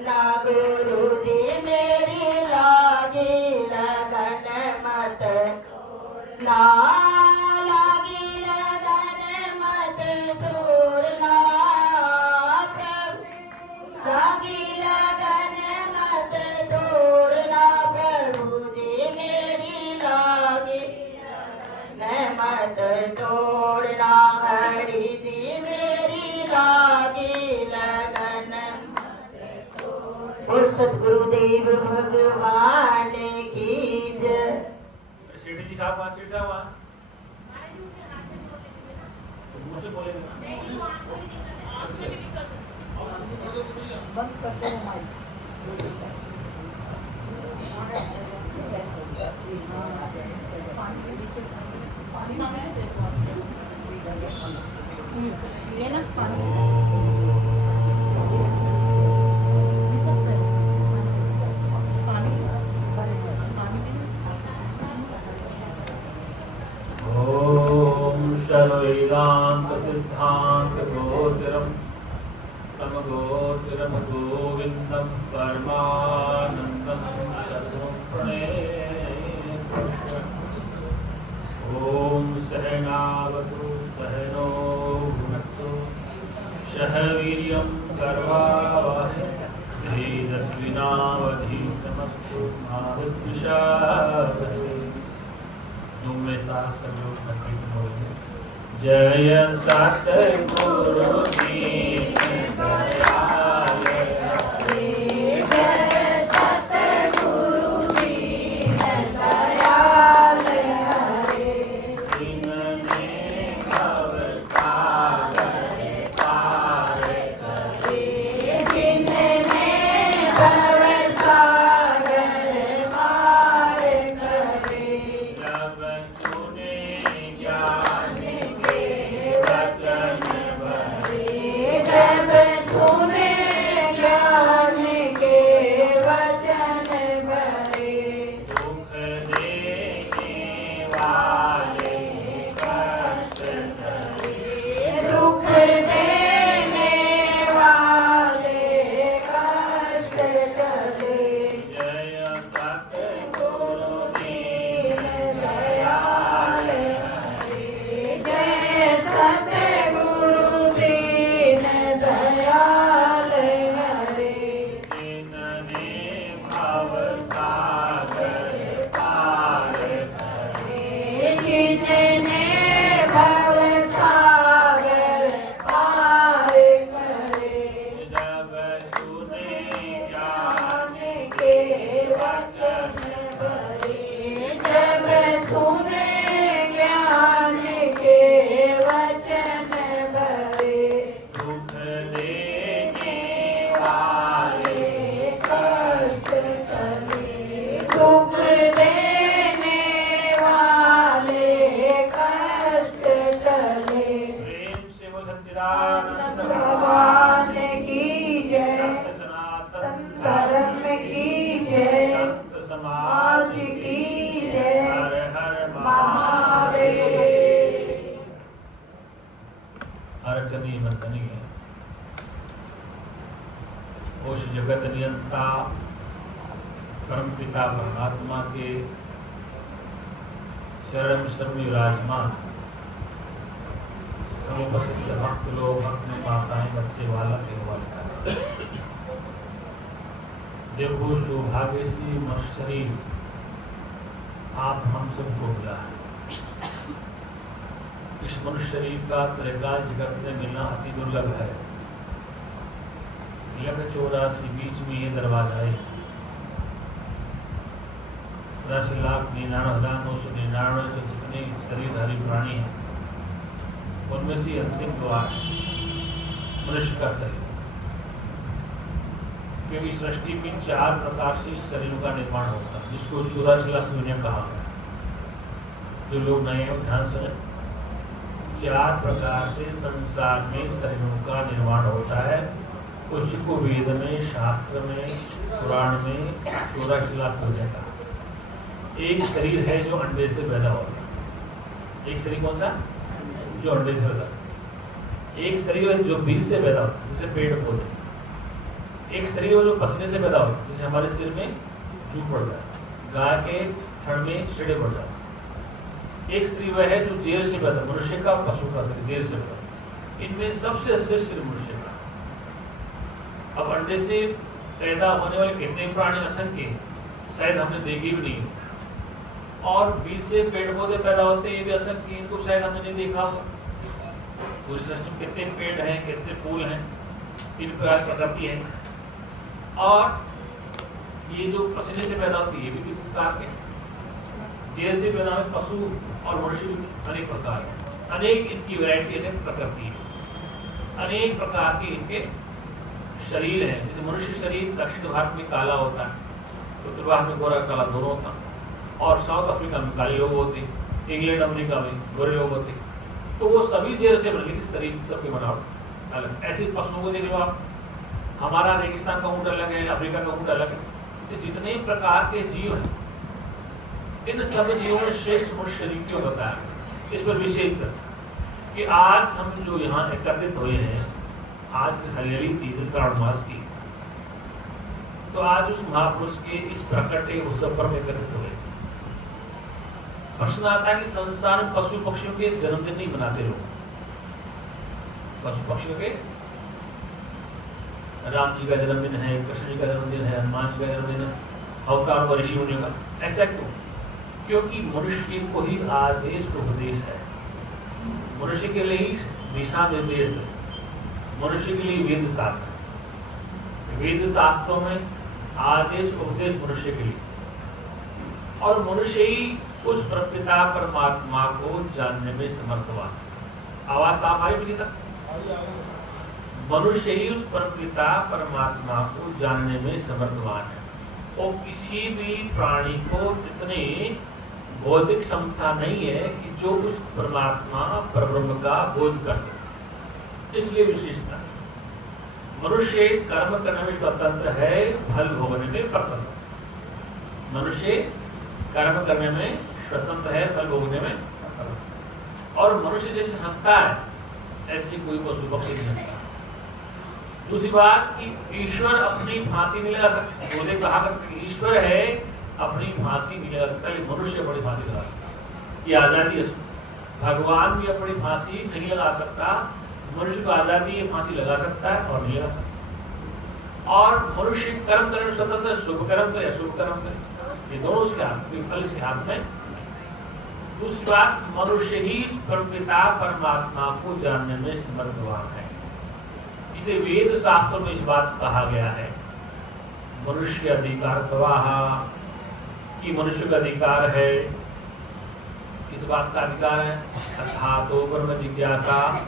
ना गुरु जी मेरी लागे लगन मत ना लागी लगन मत छोड़ना प्रभु, लागी लगन मत तोड़ना प्रभु जी मेरी लागी लगन मत तोड़ना। हरि जी मेरी लागी लगन बोल सतगुरुदेव भगवान की जय। सीढ़ी जी साहब वहाँ, सीढ़ी साहब वहाँ मुँह से बोलेंगे ना। बंद करते हो माइक। लेना पानी। ओम शर्वेदांत सिद्धांत गोचरम समगोचरम गोविंदम परमानंदम शरणं प्रणेय। ओम सहनावतु सहनो भुनक्तु सह वीर्यं कर्वावहै तेजस्विनावधीतमस्तु मा विद्विषावहै। तुम में साथ सब लोग संगीत बोलेंगे। जय सतगुरु दीन दयाल हरे, जय सतगुरु दीन दयाल हरे, जिनने भव सागर पार करे, जिनने भव सागर पार करे। जब सुने ज्ञान के वचन भरे, रचनी मंथनी है। उस जगत नियंता परम पिता परमात्मा के शरण शरण विराजमान समुपस्थित भक्त लोग, भक्त माताएं, बच्चे, बालक एवं देखो सौभाग्य से मनुष्य शरीर आप हम सबको मिला है। इस मनुष्य शरीर का त्रिकाल जगत में मिलना अति दुर्लभ है। 184 बीच में ये दरवाजा है। 10,99,999 जो जितने शरीरधारी प्राणी हैं उनमें से अंतिम द्वार मनुष्य का शरीर, क्योंकि सृष्टि में 4 प्रकार से शरीरों का निर्माण होता है, जिसको सूरजलाभ दुनिया कहा है। जो लोग नए हैं ध्यान सुने, 4 प्रकार से संसार में शरीरों का निर्माण होता है। उसको वेद में, शास्त्र में, पुराण में सूरजलाभ दुनिया कहा। एक शरीर है जो अंडे से पैदा होता है। एक शरीर कौन सा? जो अंडे से पैदा होता है। एक शरीर है जो बीज से पैदा होता है, जैसे पेड़ पौधे। एक शरीर है जो पसीने से पैदा होता है, जैसे हमारे सिर में जू पड़ जाए, गाय के थड़ में कीड़े पड़ जाते। एक शरीर वह है जो जेर से पैदा, मनुष्य का, पशु का शरीर जेर से पैदा। इनमें सबसे श्रेष्ठ शरीर मनुष्य का। अब अंडे से पैदा होने वाले कितने प्राणी असंख्य, शायद हमने देखे भी नहीं। और बीज से पेड़ पौधे पैदा होते हैं, ये भी असंख्य, इनको शायद हमने नहीं देखा होगा। पूरी सृष्टि में कितने पेड़ हैं, कितने फूल हैं, 3 प्रकार की प्रकृति है। और ये जो पसीने से पैदा होती है ये भी किस प्रकार के, जैसे पैदा होते पशु और मनुष्य भी अनेक प्रकार है। अनेक इनकी वैरायटी, अनेक प्रकृति है, अनेक प्रकार के इनके शरीर हैं। जैसे मनुष्य शरीर दक्षिण भारत में काला होता है, उत्तर भारत में गोरा काला दोनों होता है, और साउथ अफ्रीका में काले लोग होते, इंग्लैंड अमेरिका में गोरे लोग होते। तो वो सभी जेर से बने, शरीर सबके बनावट अलग। ऐसे पशुओं को देख लो आप, हमारा रेगिस्तान का ऊँट अलग है, अफ्रीका का ऊँट अलग है। तो जितने प्रकार के जीव हैं, इन सब जीवों में श्रेष्ठ मनुष्य शरीर क्यों बताया? इस पर विशेष कि आज हम जो यहाँ एकत्रित हुए हैं, आज हरियाली थी श्रावण मास की, तो आज उस महापुरुष के इस प्रकट उत्सव पर एकत्रित हुए। प्रश्न आता है कि संसार में पशु पक्षियों के जन्मदिन नहीं मनाते लोग। पशु पक्षियों के, राम जी का जन्मदिन है, कृष्ण जी का जन्मदिन है, हनुमान जी का जन्मदिन है, अवतार व ऋषि मुनियों का। ऐसा क्यों? क्योंकि मनुष्य को ही आदेश उपदेश है, मनुष्य के लिए ही दिशा निर्देश है, मनुष्य के लिए वेद शास्त्र, वेद शास्त्रों में आदेश उपदेश मनुष्य के लिए। और मनुष्य ही उस परमपिता परमात्मा को जानने में समर्थवान। आवाज साफ आई मेरी तक? मनुष्य ही उस परमपिता परमात्मा को जानने में समर्थवान है। और किसी भी प्राणी को इतनी बौद्धिक क्षमता नहीं है कि जो उस परमात्मा परब्रह्म का बोध कर सके। इसलिए विशेषता मनुष्य कर्म करने में स्वतंत्र है, फल भोगने में परतंत्र। मनुष्य कर्म करने में स्वतंत्र है, फल भोगने में। और मनुष्य जैसे हंसता है ऐसे कोई पशु पक्षी नहीं हंसता। दूसरी बात कि ईश्वर अपनी फांसी नहीं लगा सकता। बोले कहा कि ईश्वर है अपनी फांसी नहीं लगा सकता, लेकिन मनुष्य अपनी फांसी लगा सकता। ये आजादी है। भगवान भी अपनी फांसी नहीं लगा सकता, मनुष्य को आजादी ये फांसी लगा सकता है और नहीं लगा सकता। और मनुष्य कर्म करने में स्वतंत्र, शुभ कर्म करे अशुभ कर्म करे, ये दोनों उसके हाथ में, फल इसके हाथ में। दूसरी बात, मनुष्य ही परमपिता परमात्मा को जानने में समर्थवान है। इसे वेद शास्त्रों में इस बात कहा गया है, मनुष्य अधिकार प्रवाह, कि मनुष्य का अधिकार है। किस बात का अधिकार है? अर्थात तो ब्रह्म जिज्ञासा।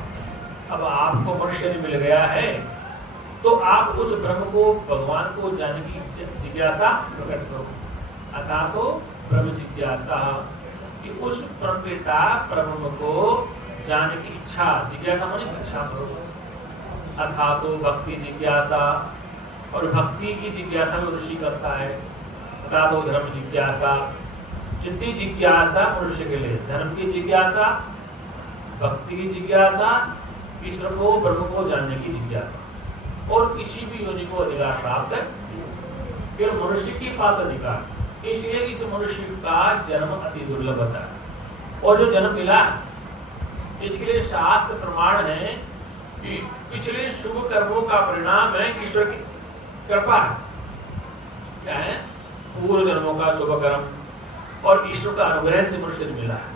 अब आपको मनुष्य मिल गया है तो आप उस ब्रह्म को, भगवान को जानने की जिज्ञासा प्रकट करो। अर्थात तो ब्रह्म जिज्ञासा, कि उस परमपिता ब्रह्म को जानने की इच्छा, जिज्ञासा माने इच्छा करो। अर्थात तो भक्ति जिज्ञासा, और भक्ति की जिज्ञासा में ऋषि करता है। अर्थात तो धर्म जिज्ञासा, जितनी जिज्ञासा मनुष्य के लिए, धर्म की जिज्ञासा, भक्ति की जिज्ञासा ईश्वर को, ब्रह्म को जानने की जिज्ञासा। और किसी भी योनि को अधिकार प्राप्त है, केवल मनुष्य के पास अधिकार, इसलिए इस मनुष्य का जन्म अति दुर्लभ होता है। और जो जन्म मिला इसके लिए शास्त्र प्रमाण है कि पिछले शुभ कर्मों का परिणाम है ईश्वर की कृपा है। क्या है? पूर्व जन्मों का शुभ कर्म और ईश्वर का अनुग्रह से मनुष्य मिला है।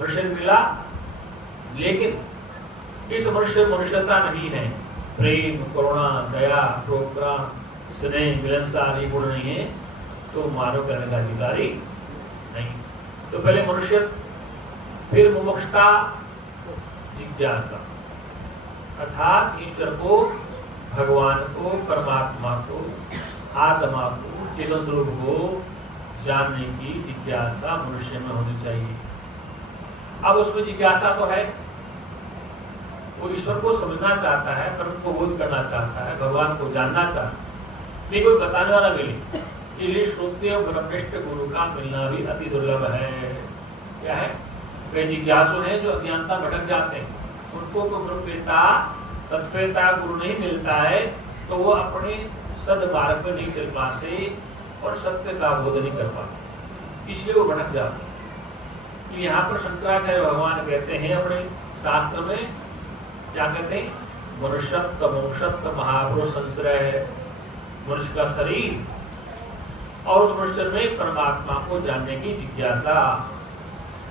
मनुष्य मिला, लेकिन इस मनुष्यता नहीं है। प्रेम, करुणा, दया, प्रोग्रा, स्नेह, मिलनसार ये गुण नहीं है तो मानव करने का अधिकारी नहीं। तो पहले मनुष्य, फिर मुमुक्षुता, जिज्ञासा, अर्थात ईश्वर को, भगवान को, परमात्मा को, आत्मा को, चेतन स्वरूप को जानने की जिज्ञासा मनुष्य में होनी चाहिए। अब उसमें जिज्ञासा तो है, वो ईश्वर को समझना चाहता है, परम को बोध करना चाहता है, भगवान को जानना चाहता है, नहीं कोई बताने वाला मिले। इसलिए श्रोत्रिय ब्रह्मनिष्ठ गुरु का मिलना भी अति दुर्लभ है। क्या है? वे जिज्ञासु हैं जो अज्ञानता भटक जाते हैं, उनको तो ब्रह्मवेत्ता, तत्वेता गुरु नहीं मिलता है तो वो अपने सद्मार्ग पर नहीं चल पाते और सत्य का बोध नहीं कर पाते, इसलिए वो भटक जाते हैं। तो यहाँ पर शंकराचार्य भगवान कहते हैं अपने शास्त्र में, क्या कहते हैं? मनुष्यत्व मोक्षत्व महापुरुष संश्रय, मनुष्य का शरीर और उस मनुष्य में परमात्मा को जानने की जिज्ञासा,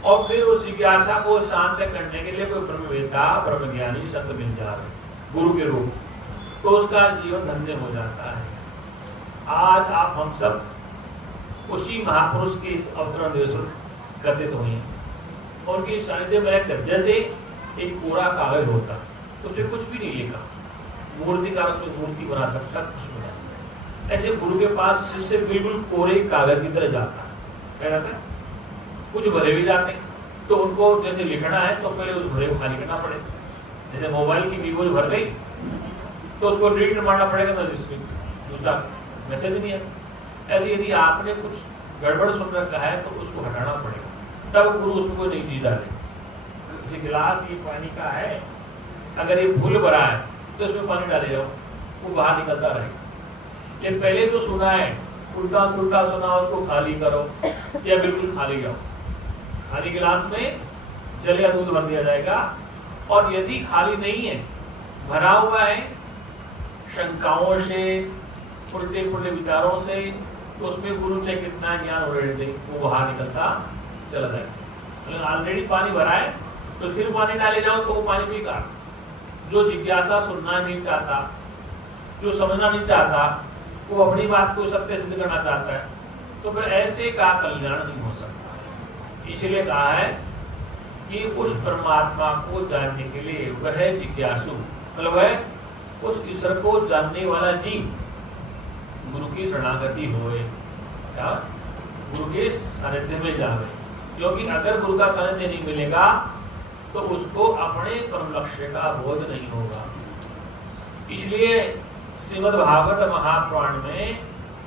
और फिर उस जिज्ञासा को शांत करने के लिए कोई ब्रह्मवेत्ता, ब्रह्मज्ञानी संत मिल जाए गुरु के रूप, तो उसका जीवन धन्य हो जाता है। आज आप हम सब उसी महापुरुष के इस अवतरण दिवस कथित हुए हैं, उनकी सानिध्य में रहकर जैसे एक कोरा कागज होता, उसमें कुछ भी नहीं लिखा, मूर्तिकार उसमें मूर्ति बना सकता, कुछ बना, ऐसे गुरु के पास शिष्य बिल्कुल कोरे कागज की तरह जाता है। क्या जाता है? कुछ भरे भी जाते हैं, तो उनको जैसे लिखना है तो पहले उस भरे को खाली करना पड़े। जैसे मोबाइल की वीवो भर गई तो उसको डिलीट मारना पड़ेगा, तो जिसमें दूसरा मैसेज नहीं है। ऐसे यदि आपने कुछ गड़बड़ सुन रखा है तो उसको हटाना पड़ेगा, तब गुरु उसमें कोई नई चीज डाले। जैसे गिलास ये पानी का है, अगर ये फूल भरा है तो उसमें पानी डाले जाओ, वो बाहर निकलता रहेगा। ये पहले जो सुना है उल्टा उल्टा सुना, उसको खाली करो या बिल्कुल खाली जाओ। खाली गिलास में जल या दूध भर दिया जाएगा, और यदि खाली नहीं है, भरा हुआ है शंकाओं से, उल्टे पुल्टे विचारों से, तो उसमें गुरु से कितना ज्ञान उड़े दे, वो बाहर निकलता चला जाएगा। ऑलरेडी पानी भरा है तो फिर पानी डाले जाओ तो वो पानी बेकार। जो जिज्ञासा सुनना नहीं चाहता, जो समझना नहीं चाहता, वो अपनी बात को सत्य सिद्ध करना चाहता है, तो फिर ऐसे का कल्याण नहीं हो सकता। इसलिए कहा है कि उस परमात्मा को जानने के लिए वह जिज्ञासु, मतलब वह उस ईश्वर को जानने वाला जीव गुरु की शरणागति होए, क्या? गुरु के सानिध्य में जावे, क्योंकि अगर गुरु का सानिध्य नहीं मिलेगा तो उसको अपने परम लक्ष्य का बोध नहीं होगा। इसलिए श्रीमद् भागवत महापुराण में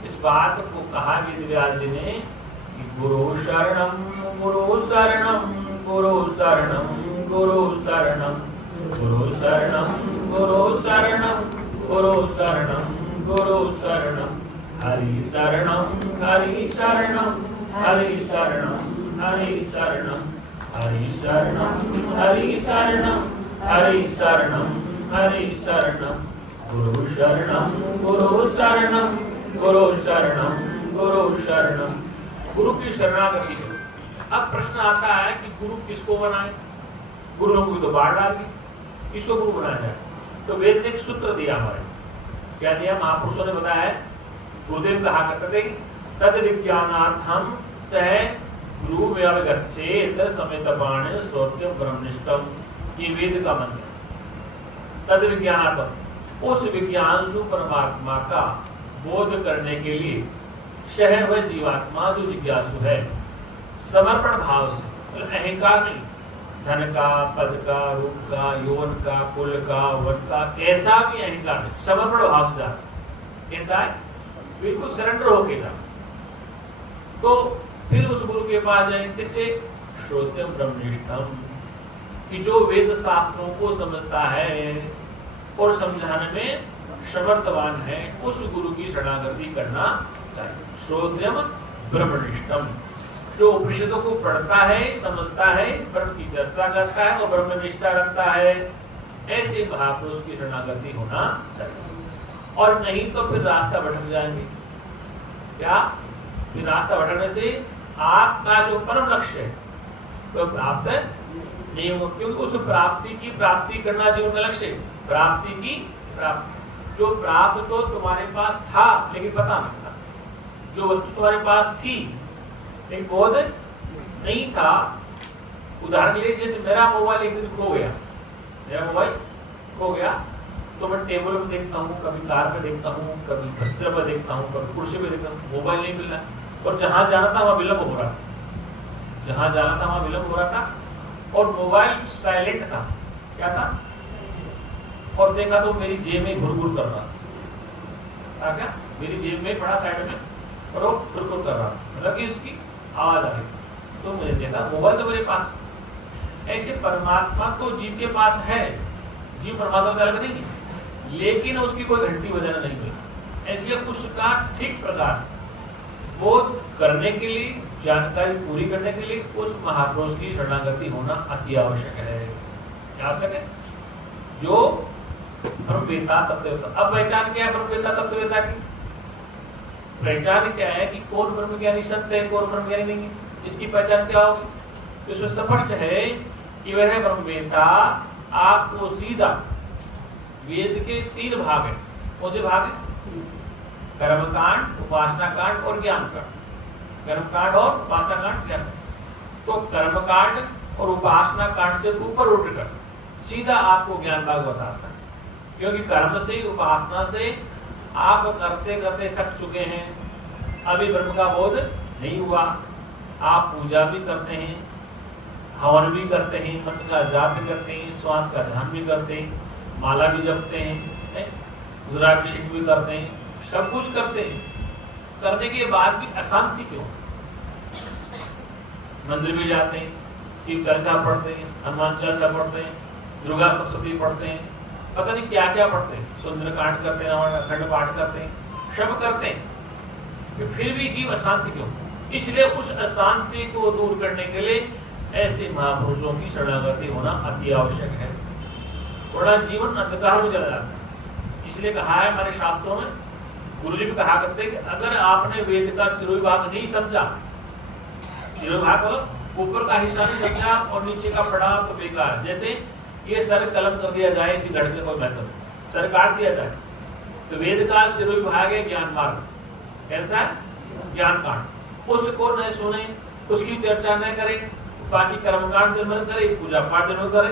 इस बात को कहा वेदव्यास जी ने कि गुरु शरणम गुरु शरणम गुरु शरणम गुरु शरणम गुरु शरणम गुरु शरणम गुरु शरणम गुरु शरणम हरि शरणम हरि शरणम हरि शरणम हरि शरणम हरि शरणम हरि शरणम हरि शरणम हरि शरणम गुरु शरणम गुरु शरणम गुरु शरणम गुरु शरणम। गुरु की शरणागति। अब प्रश्न आता है कि गुरु किसको बनाए? गुरु लोगों को तो बाढ़ डाल दी, किसको गुरु बनाया जाए? तो वेद ने एक सूत्र दिया हमारे, क्या दिया? महापुरुषों ने बताया है, गुरुदेव कहा करते थे तद विज्ञानार्थम सह गुरु व्यवगच्छेत समेत बाण श्रोत्यम ब्रह्मनिष्ठम। ये वेद का मंत्र। तद विज्ञानार्थम, उस विज्ञानसु परमात्मा का बोध करने के लिए शह वह जीवात्मा जो जिज्ञासु है, समर्पण भाव से, मतलब अहंकार नहीं, धन का, पद का, रूप का, यौवन का, कुल का, वन का, कैसा भी अहंकार नहीं, समर्पण भाव से जाता। कैसा है? बिल्कुल सरेंडर होके जाता। तो फिर उस गुरु के पास जाए, किससे? श्रोत्यम ब्रह्मनिष्ठम, कि जो वेद शास्त्रों को समझता है और समझाने में समर्थवान है, उस गुरु की शरणागति करना चाहिए। श्रोत्रम ब्रह्मनिष्ठम, जो उपनिषदों को पढ़ता है, समझता है, ब्रह्म की चर्चा करता है और ब्रह्मनिष्ठा रखता है, ऐसे महापुरुष की शरणागति होना चाहिए। और नहीं तो फिर रास्ता भटक जाएंगे। क्या? फिर रास्ता भटकने से आपका जो परम लक्ष्य है वो प्राप्त नहीं होगा, क्योंकि उस प्राप्ति की प्राप्ति करना जीवन का लक्ष्य है। प्राप्ति की प्राप्ति, जो प्राप्त तो तुम्हारे पास था लेकिन पता नहीं था, जो वस्तु तुम्हारे पास थी लेकिन बोध नहीं था। उदाहरण के लिए जैसे मेरा मोबाइल एक दिन खो गया, मेरा मोबाइल खो गया तो मैं टेबल पे देखता हूँ, कभी कार पे देखता हूँ, कभी बिस्तर पे देखता हूँ, कभी कुर्सी पे देखता हूँ, मोबाइल नहीं मिल रहा। और जहाँ जाना था वहाँ विलम्ब हो रहा था, जहाँ जाना था वहाँ विलम्ब हो रहा था और मोबाइल साइलेंट था। क्या था? और देखा तो मेरी जेब में घुरघुर कर रहा था। क्या? मेरी जेब में पड़ा साइड में और वो घुरघुर कर रहा था, मतलब कि इसकी आवाज आ रही। तो मैंने देखा मोबाइल तो मेरे पास। ऐसे परमात्मा तो जीव के पास है, जीव परमात्मा से अलग नहीं, लेकिन उसकी कोई घंटी बजाना नहीं मिली। इसलिए उसका ठीक प्रकार बोध करने के लिए, जानकारी पूरी करने के लिए उस महापुरुष की शरणागति होना अति आवश्यक है। क्या आवश्यक है? जो ब्रह्मवेत्ता तत्ववेत्ता। अब पहचान क्या है ब्रह्मवेत्ता तत्ववेत्ता की? पहचान क्या है कि कौन ब्रह्मज्ञानी संत है, कौन ब्रह्मज्ञानी नहीं है, इसकी पहचान क्या होगी? तो इसमें स्पष्ट है कि वह ब्रह्मवेत्ता आपको सीधा वेद के 3 भाग है। कौन से भाग है? कर्मकांड, उपासना कांड और ज्ञान कांड। कर्मकांड और उपासना कांड, ज्ञान। तो कर्मकांड और उपासना कांड से ऊपर उठकर सीधा आपको ज्ञान भाग बताता है, क्योंकि कर्म से, उपासना से आप करते करते थक चुके हैं, अभी ब्रह्म का बोध नहीं हुआ। आप पूजा भी करते हैं, हवन भी करते हैं, मंत्र का जाप भी करते हैं, श्वास का ध्यान भी करते हैं, माला भी जपते हैं, रुद्राभिषेक भी करते हैं, सब कुछ करते हैं। करने के बाद भी अशांति क्यों? मंदिर में जाते हैं, शिव चालीसा पढ़ते हैं, हनुमान चालीसा पढ़ते हैं, दुर्गा सप्तशती पढ़ते हैं, पता नहीं क्या क्या पढ़ते हैं, सुंदरकांड करते हैं, अखंड पाठ करते हैं, सब करते हैं, फिर भी जीव अशांति क्यों? इसलिए उस अशांति को दूर करने के लिए ऐसे महापुरुषों की शरणागति होना अति आवश्यक है, वरना जीवन अंधकार में चला जाता है। इसलिए कहा है हमारे शास्त्रों में, गुरुजी भी कहा करते हैं कि अगर आपने वेद का सिरोही भाग नहीं समझा, सिरोही भाग मतलब ऊपर का हिस्सा नहीं समझा और नीचे का पढ़ा तो बेकार। जैसे ये सर कलम कर दिया जाए कि धड़के कोई महत्व, सर काट दिया जाए, तो वेद का सिरोही भाग है ज्ञान मार्ग, कैसा है? ज्ञान कांड। उसको न सुने, उसकी चर्चा न करें, बाकी कर्मकांड जन्म करे, पूजा पाठ जन्म करे,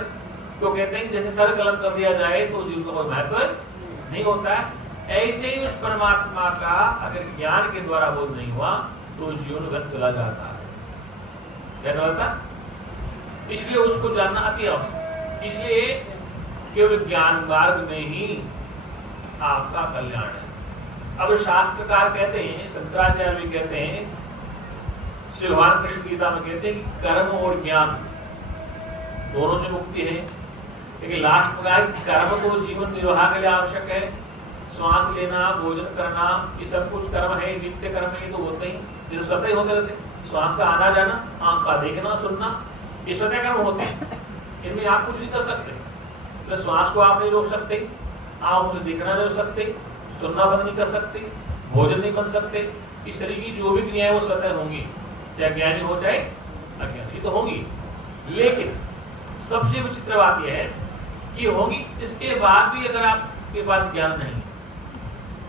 तो कहते हैं जैसे सर कलम कर दिया जाए तो जीव का कोई महत्व नहीं होता है। ऐसे ही उस परमात्मा का अगर ज्ञान के द्वारा बोध नहीं हुआ तो जीवन व्यर्थ चला जाता है। क्या कहता? इसलिए उसको जानना अति आवश्यक। इसलिए केवल ज्ञान मार्ग में ही आपका कल्याण है। अब शास्त्रकार कहते हैं, शंकराचार्य भी कहते हैं, श्री भगवान कृष्ण गीता में कहते हैं कि कर्म और ज्ञान दोनों से मुक्ति है, लेकिन लास्ट में कहा कि कर्म तो जीवन निर्वाह के लिए आवश्यक है। श्वास लेना, भोजन करना, ये सब कुछ कर्म है, नित्य कर्म है, तो होते ही, ये तो स्वतः ही होते रहते। श्वास का आना जाना, आंख का देखना सुनना, ये स्वतः कर्म होते हैं, इनमें आप कुछ नहीं कर सकते। तो श्वास को आप नहीं रोक सकते, आप उसे देखना नहीं रोक सकते, सुनना बंद नहीं कर सकते, भोजन नहीं बन सकते। इस तरह की जो भी क्रियाएं वो स्वतः होंगी, चाहे ज्ञानी हो चाहे अज्ञानी, तो होंगी। लेकिन सबसे विचित्र बात यह है कि होंगी, इसके बाद भी अगर आपके पास ज्ञान नहीं,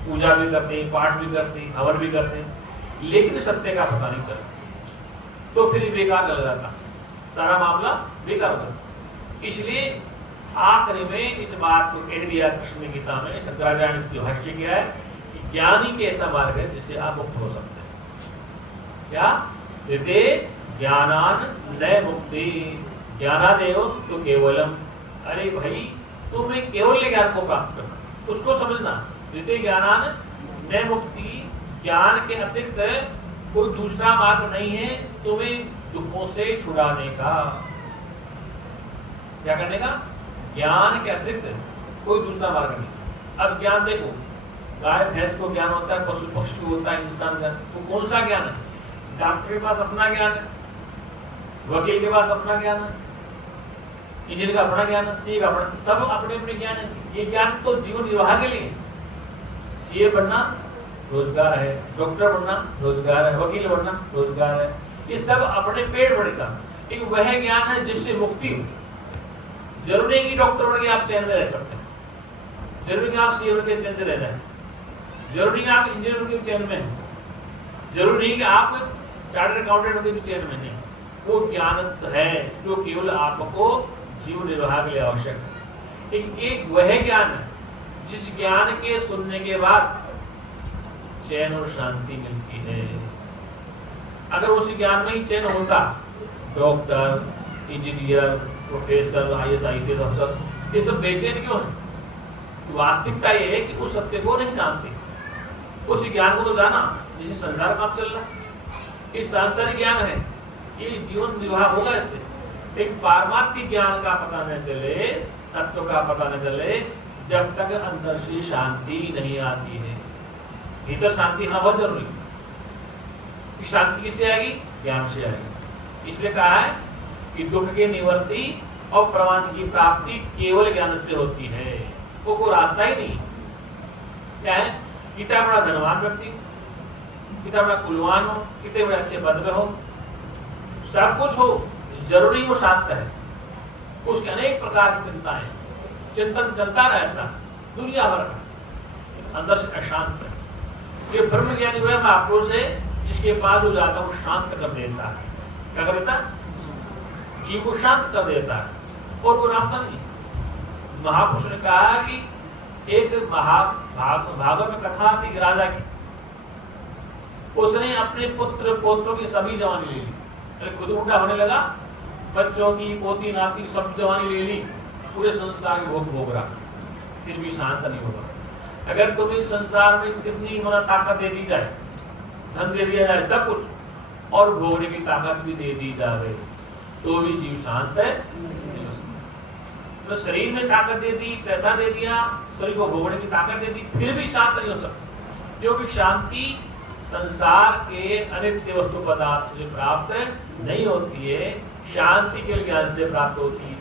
पूजा भी करते हैं, पाठ भी करते हैं, हवन भी करते हैं, लेकिन सत्य का पता नहीं चलता, तो फिर बेकार चला जाता, सारा मामला बेकार हो जाता। इसलिए आखिरी में इस बात को कह दिया कृष्ण गीता में, शंकराचार्य ने इसकी भाष्य किया है कि ज्ञानी के ऐसा मार्ग है जिससे आप मुक्त हो सकते हैं। क्या? यते ज्ञानान न मुक्ति ज्ञानादेव तो केवलम। अरे भाई, तुम्हें केवल ज्ञान को प्राप्त करना, उसको समझना। यते ज्ञानान न मुक्ति, ज्ञान के अतिरिक्त कोई दूसरा मार्ग नहीं है तुम्हें दुखों से छुड़ाने का। क्या करने का? ज्ञान के अतिरिक्त कोई दूसरा मार्ग नहीं। अब ज्ञान देखो, गाय भैंस को ज्ञान होता है, पशु पक्षी को होता है, इंसान का तो कौन सा ज्ञान है? डॉक्टर के पास अपना ज्ञान है, वकील के पास अपना ज्ञान है, इंजीनियर का अपना ज्ञान है, सीए का अपना, सब अपने अपने ज्ञान है। ये ज्ञान तो जीवन निर्वाह के लिए। सीए बनना रोजगार है, डॉक्टर बनना रोजगार है, वकील बनना रोजगार है, ये सब अपने पेट भरे साथ। एक वह ज्ञान है जिससे मुक्ति हो। जरूरी नहीं कि डॉक्टर बन के आप चैन में रह सकते हैं, जरूरी कि आप सीए बन के चैन से रह जाए, जरूरी नहीं आप इंजीनियर बन के चैन में हैं, जरूरी नहीं कि आप चार्टर्ड अकाउंटेंट बन के भी चैन में नहीं। वो ज्ञान है जो केवल आपको जीवन निर्वाह के लिए आवश्यक है। एक वह ज्ञान है जिस ज्ञान के सुनने के बाद चैन और शांति मिलती है। अगर उस ज्ञान में ही चैन होता, doctor, engineer, professor, IAS, IPS अफसर ये सब बेचैन क्यों है? वास्तविकता ये है कि उस सत्य को नहीं जानते, उस ज्ञान को तो जाना जिसे संसार काम चल रहा है। इस सांसारिक ज्ञान है, ये जीवन निर्वाह होगा इससे। एक पारमार्थिक ज्ञान का पता न चले, तत्व का पता न चले, जब तक अंदर से शांति नहीं आती है। भीतर शांति होना बहुत जरूरी है। शांति किससे आएगी? ज्ञान से आएगी। इसलिए कहा है कि दुख की निवृत्ति और प्रमाण की प्राप्ति केवल ज्ञान से होती है। वो कोई रास्ता ही नहीं। क्या है? कितना बड़ा धनवान व्यक्ति, कितना बड़ा कुलवान हो, कितने बड़े अच्छे पद में हो, सब कुछ हो, जरूरी वो शांत है। उसके अनेक प्रकार की चिंताएं, चिंतन चलता रहता दुनिया भर का, अंदर से अशांत है। ये ब्रह्म ज्ञानी वह महापुरुष है जिसके पास हो जाता वो शांत कर देता है। क्या कर देता? जीव को शांत कर देता है, और कोई रास्ता नहीं। महापुरुष ने कहा कि एक भागवत में कथा थी राजा की, उसने अपने पुत्र पोत्रों की सभी जवानी ले ली, खुद उल्टा होने लगा, बच्चों की, पोती नाती सब जवानी ले ली, पूरे संसार में भोग रहा, फिर भी शांत नहीं होगा। अगर तुम्हें संसार में कितनी मना ताकत दे दी जाए, धन दे दिया जाए, सब कुछ, और भोगने की ताकत भी दे दी जाए, तो भी जीव शांत है। तो शरीर में ताकत दे दी, पैसा दे दिया, शरीर को भोगने की ताकत दे दी, फिर भी शांत नहीं हो सकता, क्योंकि शांति संसार के अनित्य वस्तु पदार्थ से प्राप्त नहीं होती है, शांति के ज्ञान से प्राप्त होती है।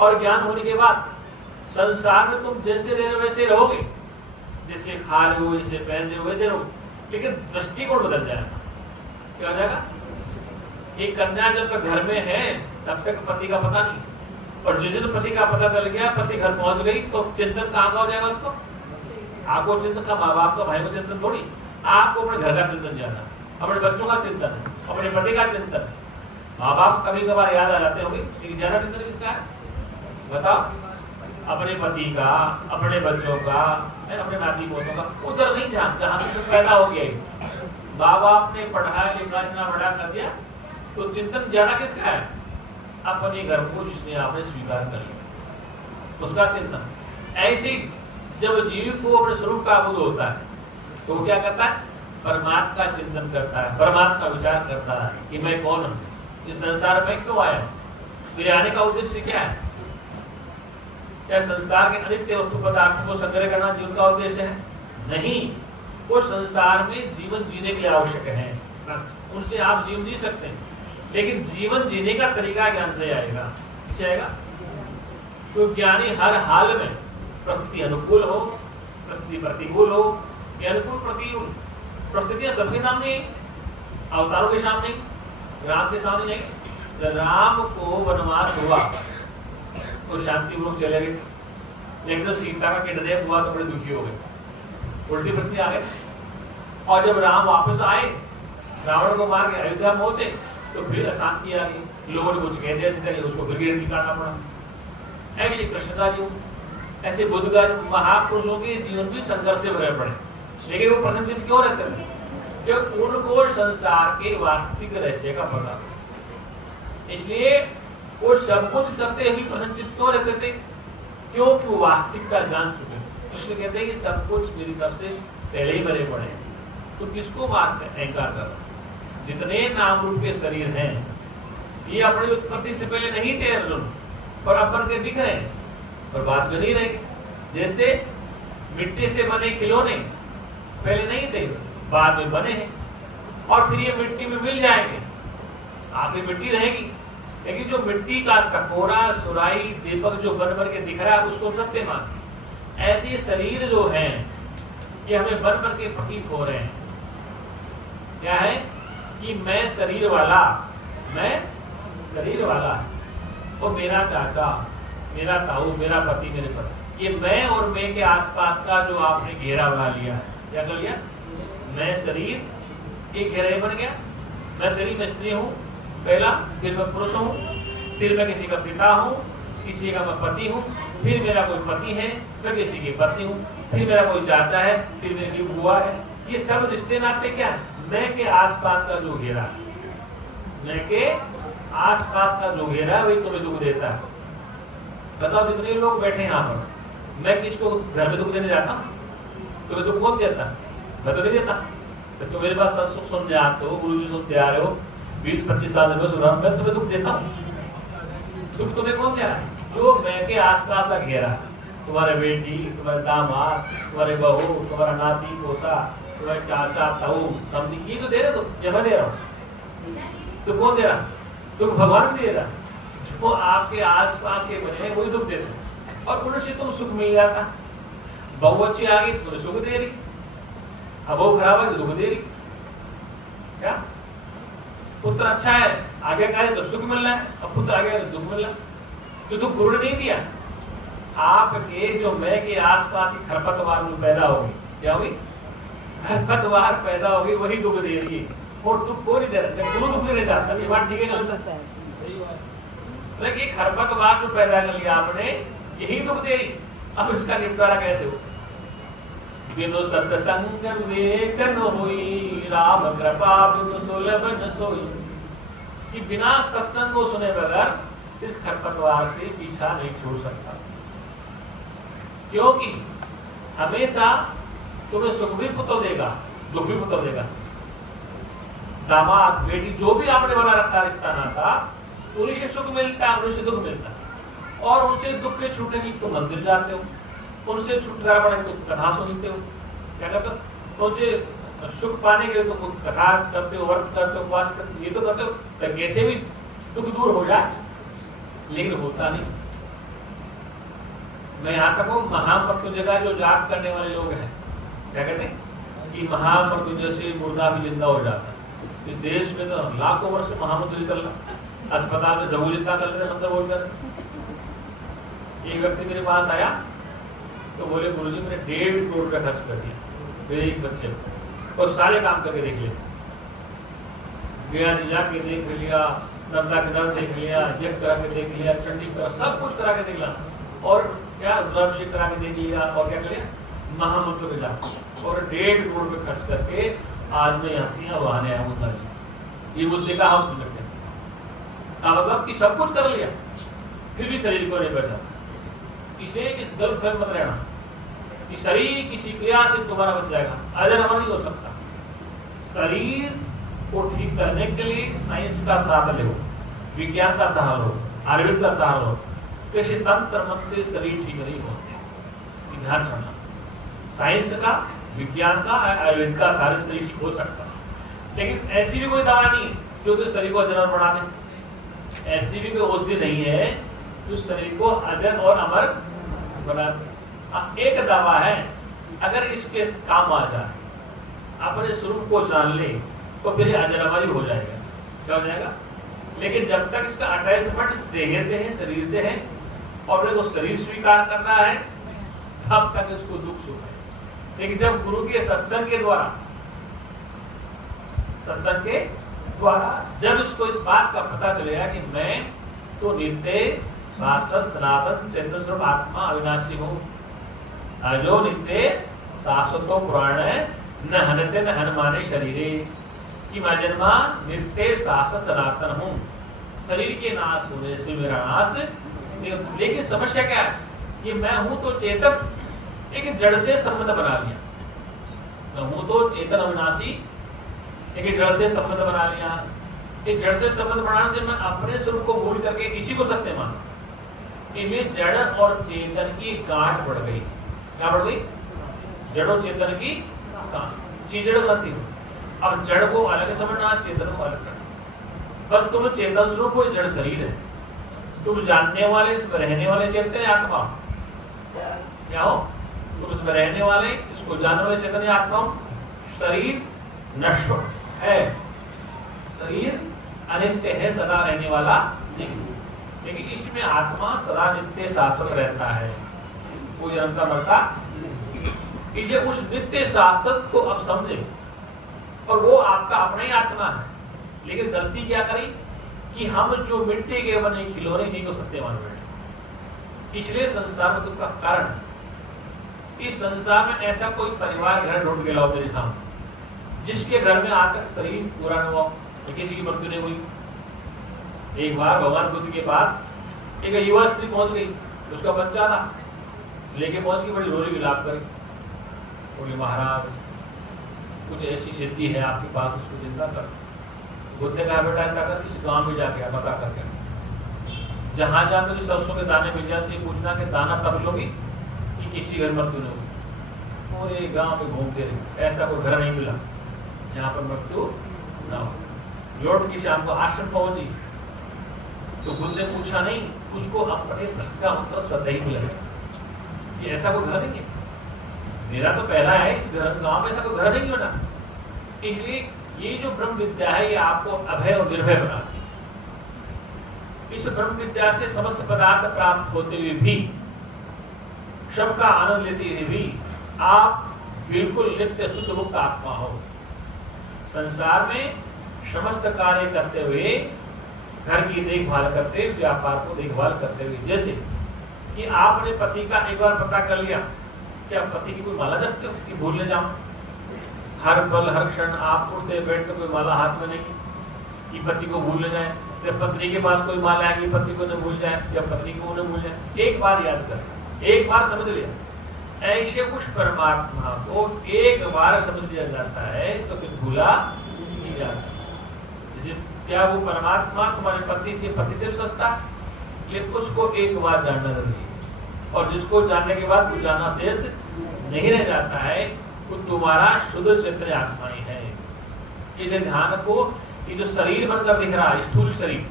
और ज्ञान होने के बाद संसार में तुम जैसे रह रहे हो वैसे रहोगे, जैसे खा रहे हो, जैसे पहन रहे हो वैसे रहोगे, लेकिन दृष्टिकोण बदल जाएगा। क्या हो जाएगा? एक कन्या जब तक घर में है तब तक पति का पता नहीं, और जिस दिन पति का पता चल गया, पति घर पहुंच गई, तो चिंतन कहाँ का हो जाएगा उसको? आपको चिंतन का, माँ बाप का, भाई को चिंतन थोड़ी, आपको अपने घर का चिंतन ज्यादा, अपने बच्चों का चिंतन है, अपने पति का चिंतन है। माँ बाप कभी कभार याद आ जाते होंगे, लेकिन ज्यादा चिंतन किसका है? बताओ। अपने पति का, अपने बच्चों का, अपने नाती पोतों का, उधर नहीं ध्यान, जहाँ से पैदा हो गया। माँ बाप ने पढ़ाया लिखा इतना बड़ा कर दिया, तो चिंतन ज्यादा किसका है? अपने घर को जिसने आपने स्वीकार कर लिया, उसका चिंतन। ऐसे जब जीव को अपने स्वरूप का बोध होता है, तो वो क्या करता है? परमात्मा का चिंतन करता है, परमात्मा का विचार करता है कि मैं कौन हूँ, इस संसार में क्यों आया, मेरे आने का उद्देश्य क्या है? क्या संसार के अनित्य वस्तु पदार्थों को संग्रह करना जीवन का उद्देश्य है? नहीं, वो संसार में जीवन जीने के लिए आवश्यक है, बस उनसे आप जीवन जी सकते हैं, लेकिन जीवन जीने का तरीका ज्ञान से आएगा। किससे आएगा? तो ज्ञानी हर हाल में, परिस्थिति अनुकूल हो, परिस्थिति प्रतिकूल हो, अनुकूल प्रतिकूल परिस्थितियां सबके सामने, अवतारों के सामने, राम के सामने नहीं। राम को वनवास हुआ तो शांति पूर्वक चले गए, लेकिन जब सीता का किडनैप हुआ तो बड़े दुखी हो गए, उल्टी परिस्थिति आ गई। और जब राम वापस आए, रावण को मार के अयोध्या पहुंचे, तो फिर अशांति आ गई, लोगों ने कुछ कह दिया, उसको ब्रिगेड निकालना पड़ा। ऐसे कृष्ण का जीवन, ऐसे बुद्ध का, महापुरुषों के जीवन भी संघर्ष से भरे पड़े, लेकिन वो प्रसन्नचित्त क्यों रहते हैं? क्योंकि उनको संसार के वास्तविक रहस्य का पता, इसलिए वो सब कुछ करते हुए प्रसन्नचित्त क्यों रहते थे? क्योंकि वो वास्तविकता जान चुके। कृष्ण कहते हैं कि सब कुछ मेरी तरफ से पहले ही भरे पड़े हैं, तो किसको मारते अहंकार कर? जितने नाम रूप के शरीर हैं, ये अपनी उत्पत्ति से पहले नहीं थे अर्जुन, और अब बन के दिख रहे हैं और बाद में नहीं रहेंगे। जैसे मिट्टी से बने खिलौने पहले नहीं थे, बाद में बने हैं और फिर ये मिट्टी में मिल जाएंगे, आखिर मिट्टी रहेगी। लेकिन जो मिट्टी का सकोरा सुराई दीपक जो बन बन के दिख रहा है उसको सत्य मान। ऐसे शरीर जो है ये हमें बन बन के प्रतीत हो रहे हैं। क्या है कि मैं शरीर वाला और मेरा चाचा, मेरा ताऊ, मेरा पति, मेरे पति, ये मैं और मैं के आसपास का जो आपने घेरा बना लिया है, क्या कर लिया? मैं शरीर एक घेरा बन गया। मैं शरीर में स्त्री हूँ पहला, फिर मैं पुरुष हूँ, फिर मैं किसी का पिता हूँ, किसी का मैं पति हूँ, फिर मेरा कोई पति है, मैं किसी की पत्नी हूँ, फिर मेरा कोई चाचा है, फिर मेरी बुआ है। ये सब रिश्ते नाते क्या है? मैं के आसपास का जो घेरा, मैं के आसपास का जो घेरा वही तुम्हें दुख देता है। बताओ जितने लोग बैठे हैं यहाँ पर, मैं किसको घर में दुख देने जाता हूँ? तुम्हें दुख कौन देता? मैं तो नहीं देता। तो तुम मेरे पास सत्संग सुनने आते हो, गुरु जी सुनते आ रहे हो, 20-25 साल से मैं सुन रहा हूँ, मैं तुम्हें दुख देता हूँ? तुम्हें कौन दे रहा है? जो मैं के आसपास का घेरा, तुम्हारे बेटी, तुम्हारे दामाद, तुम्हारे बहू, तुम्हारा नाती पोता, तुम्हारे चाचा ताऊ समझी, ये तो दे रहे तुम, या मैं दे रहा हूँ? तो कौन दे रहा? तो भगवान भी दे रहा। वो आपके आसपास के बने वही दुख देते हैं और उनसे तुम सुख मिल जाता। बहू अच्छी आ गई तो सुख दे रही, अब बहू खराब है तो दुख दे रही। क्या पुत्र अच्छा है आगे का है तो सुख मिल रहा है, अब पुत्र आगे तो दुख मिल रहा है। तो दुख गुरु ने नहीं दिया। आपके जो मैं के आसपास की खरपतवार में पैदा होगी, क्या होगी? खरपतवार पैदा होगी, वही दुख दे रही है और दुख को नहीं दे रहा। जब गुरु दुख नहीं देता तब ये बात ठीक है गलत है? लेकिन खरपतवार जो पैदा कर लिया आपने, यही दुख दे रही। अब इसका निपटारा कैसे हो? बिनु सत्संग विवेक न होई, राम कृपा बिनु सुलभ न सोई। कि बिना सत्संग को सुने बगैर इस खरपतवार से पीछा नहीं छोड़ सकता। क्योंकि हमेशा तुम्हें सुख भी पुत्र देगा, दुख भी पुत्र देगा। दामाद बेटी जो भी आपने बना रखा रिश्ता नाता, उन्हीं से सुख मिलता है, उन्हीं से दुख मिलता है। और उनसे दुख के छूटने की तो मंदिर जाते हो, उनसे छुटकारा पाने की तो कथा सुनते हो, क्या करते हो? उनसे सुख पाने के लिए तो कथा करते हो, व्रत करते हो, उपवास करते हो, ये तो करते हो तो कैसे भी दुख दूर हो जाए, लेकिन होता नहीं। मैं यहाँ तक हूँ, महामृत्युंजय का जो जाप करने वाले लोग हैं, क्या कहते हैं कि महामृत्युंजय से मुर्दा भी जिंदा हो जाता है। इस देश में तो लाखों वर्ष से महामृत्युंजय चल रहा, अस्पताल में जबू जितना कर रहे शब्द बोलकर। एक व्यक्ति मेरे पास आया तो बोले गुरुजी मैंने 1.5 करोड़ रुपया खर्च कर दिया मेरे एक बच्चे को, और सारे काम करके देख लिया, गया जी जाके देख लिया, नर्मदा के दर देख लिया, यज्ञ करा के देख लिया, चंडी करा, सब कुछ करा के देख लिया, और क्या रुद्राभिषेक करा के देख लिया, और क्या कर लिया? महामंत्र के जाप, और 1.5 करोड़ रुपये खर्च करके आज मैं हस्तियां बहाने आया हूँ। ये मुझसे कहा उसने बेटे, मतलब कि सब कुछ कर लिया फिर भी शरीर को नहीं बचा। इसे इस गलत फहम मत रहना कि शरीर किसी क्रिया से तुम्हारा बच जाएगा, अजर अमर नहीं हो सकता। शरीर को ठीक करने के लिए साइंस का सहारा लो, विज्ञान का सहारा लो, आयुर्वेद का सहारा लो। किसी तंत्र मत से शरीर ठीक नहीं होते, ध्यान रखना। साइंस का, विज्ञान का, आयुर्वेद का सारे शरीर ठीक हो सकता है, लेकिन ऐसी भी कोई दवा नहीं जो तो शरीर को अजर बढ़ा दे। ऐसी भी कोई औषधि नहीं है जो शरीर को अजर और अमर बना। एक दवा है, अगर इसके काम आ जाए, अपने स्वरूप को जान ले, तो फिर अजर अमर ही हो जाएगा। क्या हो जाएगा? लेकिन जब तक इसका अटैचमेंट इस देह से है, शरीर से है, और अपने को शरीर स्वीकार करना है, तब तक इसको दुख सुख है। लेकिन जब गुरु के सत्संग के द्वारा जब इसको इस बात का पता चलेगा कि मैं तो नित्य शाश्वत सनातन चेतन स्वरूप आत्मा अविनाशी हूँ, अजो नित्य शाश्वत पुराण है, न हनते न हनुमाने शरीरे, कि मैं जन्मा नित्य शाश्वत सनातन हूँ, शरीर के नाश होने से मेरा नाश। लेकिन समस्या क्या है? कि मैं हूँ तो चेतन, लेकिन जड़ से संबंध बना लिया। मैं हूँ तो चेतन अविनाशी, लेकिन जड़ से संबंध बना लिया। जड़ से संबंध बनाने से मैं अपने स्वरूप को भूल करके इसी को सत्य माना। इसलिए जड़ और चेतन की गांठ बढ़ गई। क्या बढ़ गई? जड़ और चेतन की गांठ। चीजड़ गति। अब जड़ को अलग समझना, चेतन को अलग करना। बस तुम चेतन स्वरूप हो, जड़ शरीर है। तुम जानने वाले, इसमें रहने वाले चेतन आत्मा क्या हो? तुम इसमें रहने वाले, इसको जानने वाले चेतन आत्मा हो। शरीर नश्वर है, शरीर अनित्य है, सदा रहने वाला नहीं। लेकिन इसमें आत्मा सदा नित्य शाश्वत रहता है, कोई जन्मता मरता। इसलिए उस नित्य शाश्वत को अब समझे, और वो आपका अपना ही आत्मा है। लेकिन गलती क्या करी कि हम जो मिट्टी के बने खिलौने नहीं को सत्य मान बैठे। इसलिए संसार में दुख का कारण है। इस संसार में ऐसा कोई परिवार घर ढूंढ के लाओ मेरे सामने जिसके घर में आज तक शरीर पूरा न हुआ, तो किसी की मृत्यु नहीं हुई। एक बार भगवान बुद्ध के पास एक युवा स्त्री पहुंच गई, उसका बच्चा था, लेके पहुंच गई, बड़ी रोली विलाप करी। बोले महाराज कुछ ऐसी सिद्धि है आपके पास, उसको चिंता कर। बुद्ध ने कहा बेटा ऐसा कर, इस गांव में जाके पता करके जहां जहां तुझे सरसों के दाने मिल जाए से पूछना कि दाना तब लोगी कि किसी घर मृत्यु न होगी। पूरे गांव में घूमते रहे, ऐसा कोई घर नहीं मिला जहां पर मृत्यु न हो। लौट की शाम को आश्रम पहुंची तो बुद्ध ने पूछा नहीं, उसको अपने प्रश्न का उत्तर स्वतः ही मिला कि ऐसा कोई घर नहीं है, मेरा तो पहला है, इस गांव में ऐसा कोई घर नहीं बना। इसलिए ये जो ब्रह्म विद्या है ये आपको अभय और निर्भय बनाती है। इस ब्रह्म विद्या से समस्त पदार्थ प्राप्त होते हुए भी, सब का आनंद लेते हुए भी आप बिल्कुल नित्य शुद्ध मुक्त आत्मा हो। संसार में समस्त कार्य करते हुए, घर की देखभाल करते हुए, व्यापार को देखभाल करते हुए, जैसे कि आपने पति का एक बार पता कर लिया, क्या पति की कोई माला जपते हो कि भूलने जाओ? हर पल हर क्षण आप उठते बैठते कोई माला हाथ में नहीं कि पति को भूल जाए, जब पत्नी के पास कोई माला है कि पति को न भूल जाए, जब पत्नी को न भूल जाए। एक बार याद कर, एक बार समझ लिया। ऐसे उस परमात्मा को एक बार समझ लिया जाता है तो फिर भूला नहीं जाता। क्या वो परमात्मा तुम्हारे पति से भी सस्ता है? लेकिन उसको एक बार जानना जरूरी है, और जिसको जानने के बाद वो जानना शेष नहीं रह जाता है, वो तुम्हारा शुद्ध चैतन्य आत्मा ही है। इसे ध्यान को, ये जो शरीर बनकर दिख रहा है, स्थूल शरीर,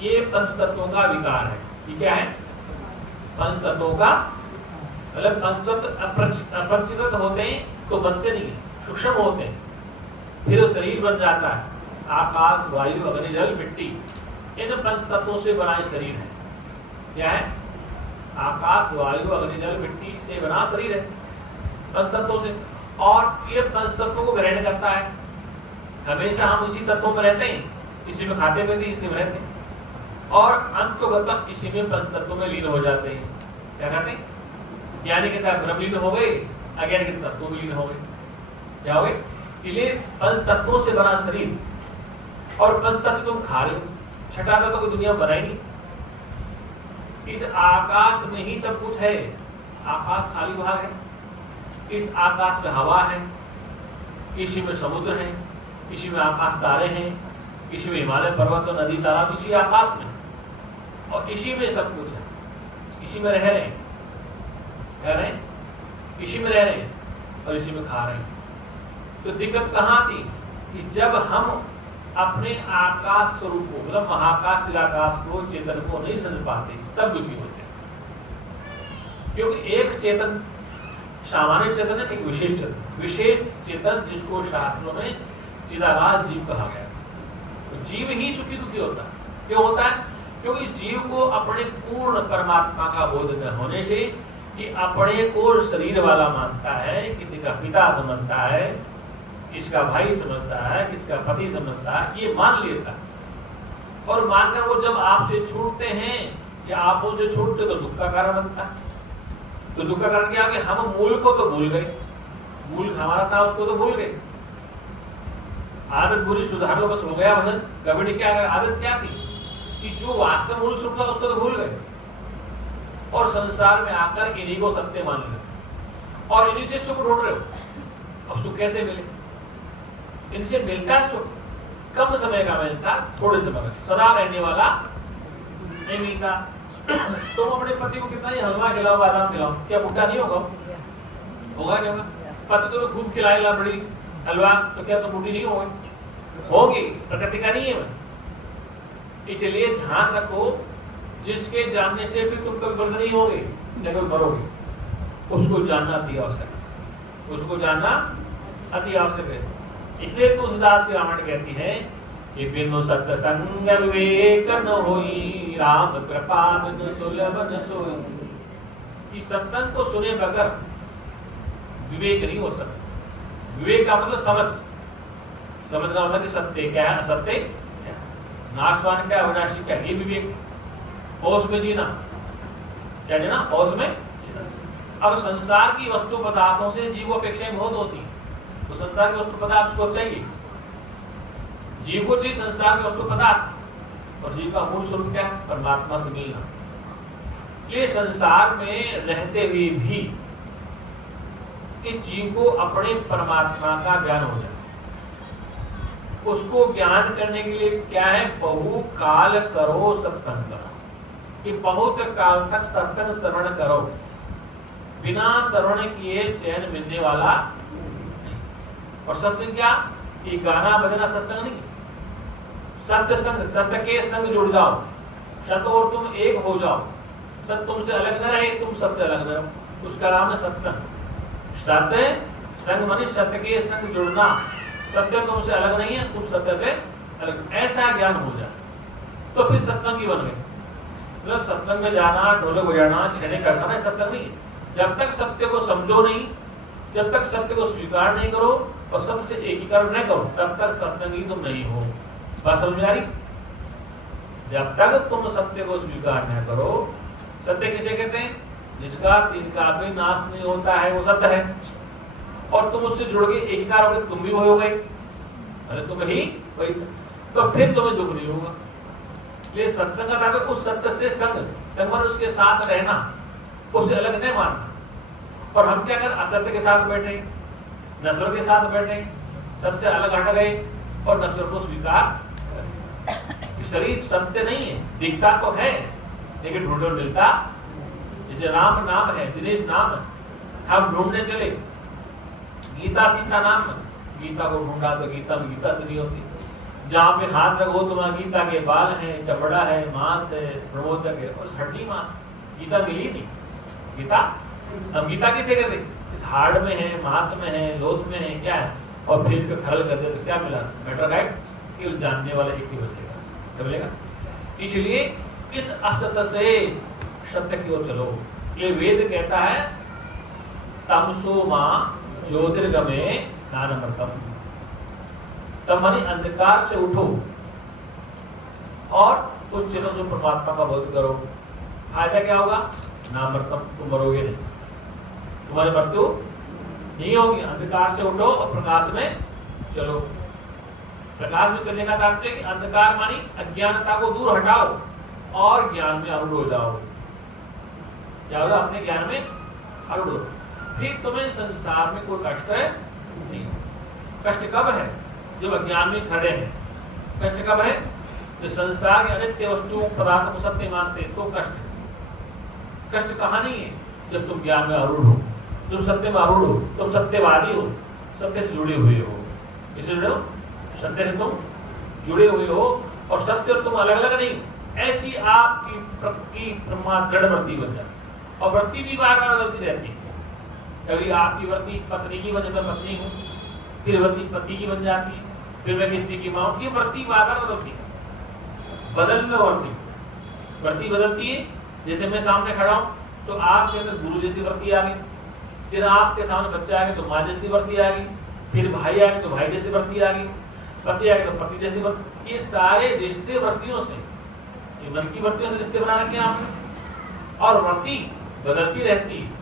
ये पंच तत्वों का विकार है। ये क्या है? पंच तत्वों का, मतलब अपरिचित होते हैं तो बनते नहीं, सूक्ष्म होते हैं, फिर वो शरीर बन जाता है। आकाश, वायु, अग्नि, जल, मिट्टी, इन पंच तत्वों से बना शरीर है। क्या है? आकाश, वायु, अग्नि, जल, मिट्टी से बना शरीर है, पंच तत्वों से। और ये पंच तत्वों को ग्रहण करता है। हमेशा हम इसी तत्वों में रहते हैं, इसी में खाते पीते, इसी में रहते हैं, और अंततः इसी में पंच तत्वों में लीन हो जाते हैं। क्या कहते हैं? ज्ञानी के तत्व ब्रह्म लीन हो गए, अज्ञानी के तत्व में लीन हो गए। क्या हो गए? इसलिए पंच तत्वों से बना शरीर, और पंच तत्व तुम खा रहे हो, छठा तत्व कोई दुनिया बनाई नहीं। इस आकाश में ही सब कुछ है। आकाश खाली भाग है, इस आकाश में हवा है, इसी में समुद्र है, इसी में आकाश तारे हैं, इसी में हिमालय पर्वत और नदी तालाब इसी आकाश में, और इसी में सब कुछ है। इसी में रह रहे हैं, इसी में रह रहे हैं, और इसी में खा रहे हैं। तो दिक्कत कहाँ थी कि जब हम अपने आकाश स्वरूप को, मतलब महाकाश चिदाकाश को, चेतन को नहीं समझ पाते, तब दुखी होते। क्योंकि एक चेतन सामान्य चेतन है, एक विशेष चेतन। विशेष चेतन जिसको शास्त्रों में चिदाकाश जीव कहा गया, तो जीव ही सुखी दुखी होता है। क्यों होता है? क्योंकि इस जीव को अपने पूर्ण परमात्मा का बोध न होने से कि अपने को शरीर वाला मानता है, किसी का पिता समझता है, किसका भाई समझता है, किसका पति समझता है, ये मान लेता है। और मानकर वो जब आपसे छूटते हैं या आप उनसे छूटते तो दुख का कारण बनता है। तो दुख का कारण क्या? कि हम मूल को तो भूल गए, मूल हमारा था उसको तो भूल गए। आदत बुरी सुधार लो बस हो गया भजन। कबीर क्या आदत क्या थी कि जो वास्तव मूल स्वरूप था उसको तो भूल गए, और संसार में आकर इन्हीं को सत्य मान लिया, और इन्हीं से सुख ढूंढ रहे हो। अब सुख कैसे मिले? इनसे मिलता सुख कम समय का मिलता, थोड़े समय में, सदा रहने वाला नहीं मिलता। तुम अपने पति को कितना ही हलवा खिलाओ, बादाम खिलाओ, क्या बुढ़ा नहीं होगा? होगा नहीं होगा? पति तुम्हें खूब खिलाएगा बड़ी हलवा, तो क्या तुम बूढ़ी नहीं होगी? होगी, प्रकृति का नियम है। इसलिए ध्यान रखो, जिसके जानने से भी तुम कभी वृद्ध नहीं होगे, लेकिन मरोगे, उसको जानना अति आवश्यक है। उसको जानना अति आवश्यक है। इसलिए तुलसीदास की रामायण कहती है कि बिनु सत्संग विवेक न होई, राम कृपा बिनु सुलभ न सोई। इस सत्संग को सुने बगैर विवेक नहीं हो सकता। विवेक का मतलब समझ, समझ का मतलब कि सत्य क्या है, असत्य क्या है, नाशवान क्या है, अविनाशी क्या है, ये विवेक। होश में जीना, क्या जीना? होश में जीना। अब संसार की वस्तु पदार्थों से जीव अपेक्षाएं बहुत होती हैं, तो संसार की वस्तु पदार्थ को चाहिए, जीव को चाहिए संसार के वस्तु पदार्थ, और जीव का मूल स्वरूप क्या है? परमात्मा से मिलना। ये संसार में रहते हुए भी इस जीव को अपने परमात्मा का ज्ञान हो जाए। उसको ज्ञान करने के लिए क्या है? बहु काल करो सत्संग करो, कि बहुत काल तक सत्संग श्रवण करो। बिना श्रवण किए चैन मिलने वाला नहीं। और सत्संग क्या? कि गाना बजना सत्संग नहीं, सत्य संग, सत्य के संग जुड़ जाओ, सत्य और तुम एक हो जाओ, सत्य तुमसे अलग न रहे, तुम सत्य से अलग न रहो, उसका नाम है सत्संग। सत्य संग माने सत्य के संग जुड़ना, सत्य तुमसे अलग नहीं है, तुम सत्य से अलग, ऐसा ज्ञान हो जाए तो फिर सत्संग ही बन गए। मतलब सत्संग में जाना, ढोलक बजाना, छेने करना ना, सत्संग नहीं है। जब तक सत्य को समझो नहीं, जब तक सत्य को स्वीकार नहीं करो और सत्य से एकीकरण नहीं करो, तब तक सत्संगी तुम नहीं हो। बात समझ में आ रही? जब तक तुम सत्य को स्वीकार न करो, सत्य किसे कहते हैं? जिसका तिनका भी नाश नहीं होता है, वो सत्य है। और तुम उससे जुड़ के एकीकार हो गए, तुम भी वही हो गए, अरे तुम ही वही, तो फिर तुम्हें दुख नहीं होगा। ये सत्संग का उस सत्य से संग, संग माने उसके साथ रहना, उससे अलग नहीं मानना। और हम क्या कर, असत्य के साथ बैठे, नस्ल के साथ बैठे, सबसे अलग हट गए और नस्ल को स्वीकार। शरीर सत्य नहीं है, दिखता तो है लेकिन ढूंढो मिलता। जैसे राम नाम है, दिनेश नाम है, हम ढूंढने चले, गीता सीता नाम है, गीता को ढूंढा तो गीता में गीता से नहीं होती। जहाँ पे हाथ रखो तो वहाँ गीता के बाल है, चमड़ा है, मांस है, प्रबोधक है, और हड्डी मांस, गीता मिली नहीं। गीता, हम गीता किसे कहते? इस हार्ड में है, मांस में है, लोथ में है, क्या है, और फिर इसका खरल कर दे तो क्या मिला? मैटर राइट, केवल जानने वाला एक ही बचेगा, क्या मिलेगा? इसलिए इस असत्य से सत्य की ओर चलो। ये वेद कहता है तमसो मां ज्योतिर्गमे ज्ञानमृतम। तब माने अंधकार से उठो और उस चेतन से परमात्मा का बोध करो। फायदा क्या होगा? नामृतम, तुम मरोगे नहीं, तुम्हारी मृत्यु नहीं होगी। अंधकार से उठो और प्रकाश में चलो। प्रकाश में चलने का तात्पर्य कि अंधकार मानी अज्ञानता को दूर हटाओ और ज्ञान में आरूढ़ हो जाओ। क्या होगा? अपने ज्ञान में आरूढ़ हो, फिर तुम्हें संसार में कोई कष्ट है नहीं। कष्ट कब है? जब अज्ञान में खड़े हैं। कष्ट कब है? जो संसार के अनित्य वस्तुओं पदार्थों को सत्य मानते हैं, तो कष्ट है। कष्ट कहाँ नहीं है? जब तुम ज्ञान में आरूढ़ हो, तुम सत्य में आरूढ़ हो, तुम सत्यवादी हो, सत्य से जुड़े हुए हो। किससे जुड़े हो? सत्य से तुम जुड़े हुए हो, और सत्य और तुम अलग अलग नहीं। ऐसी आपकी दृढ़ वृत्ति बन जाती, और वृत्ति भी बार बार बदलती रहती है। कभी आपकी वृत्ति पत्नी की बन, मैं पत्नी हूँ, फिर वृत्ति पति की बन जाती है, फिर मैं किसी की माँ हूँ। ये वृत्ति बार बार बदलती है, बदल लो वृत्ति बदलती है। जैसे मैं सामने खड़ा हूँ तो आपके अंदर गुरु जैसी वृत्ति आ गई, फिर आपके सामने बच्चा आ गया तो माँ जैसी वृत्ति आ गई, फिर भाई आ गए तो भाई जैसी वृत्ति आ गई, पति आ गए तो पति जैसी वृत्ति। ये सारे रिश्ते वृत्तियों से, ये मन की वृत्तियों से रिश्ते बना रखे आपने, और वृत्ति बदलती रहती है।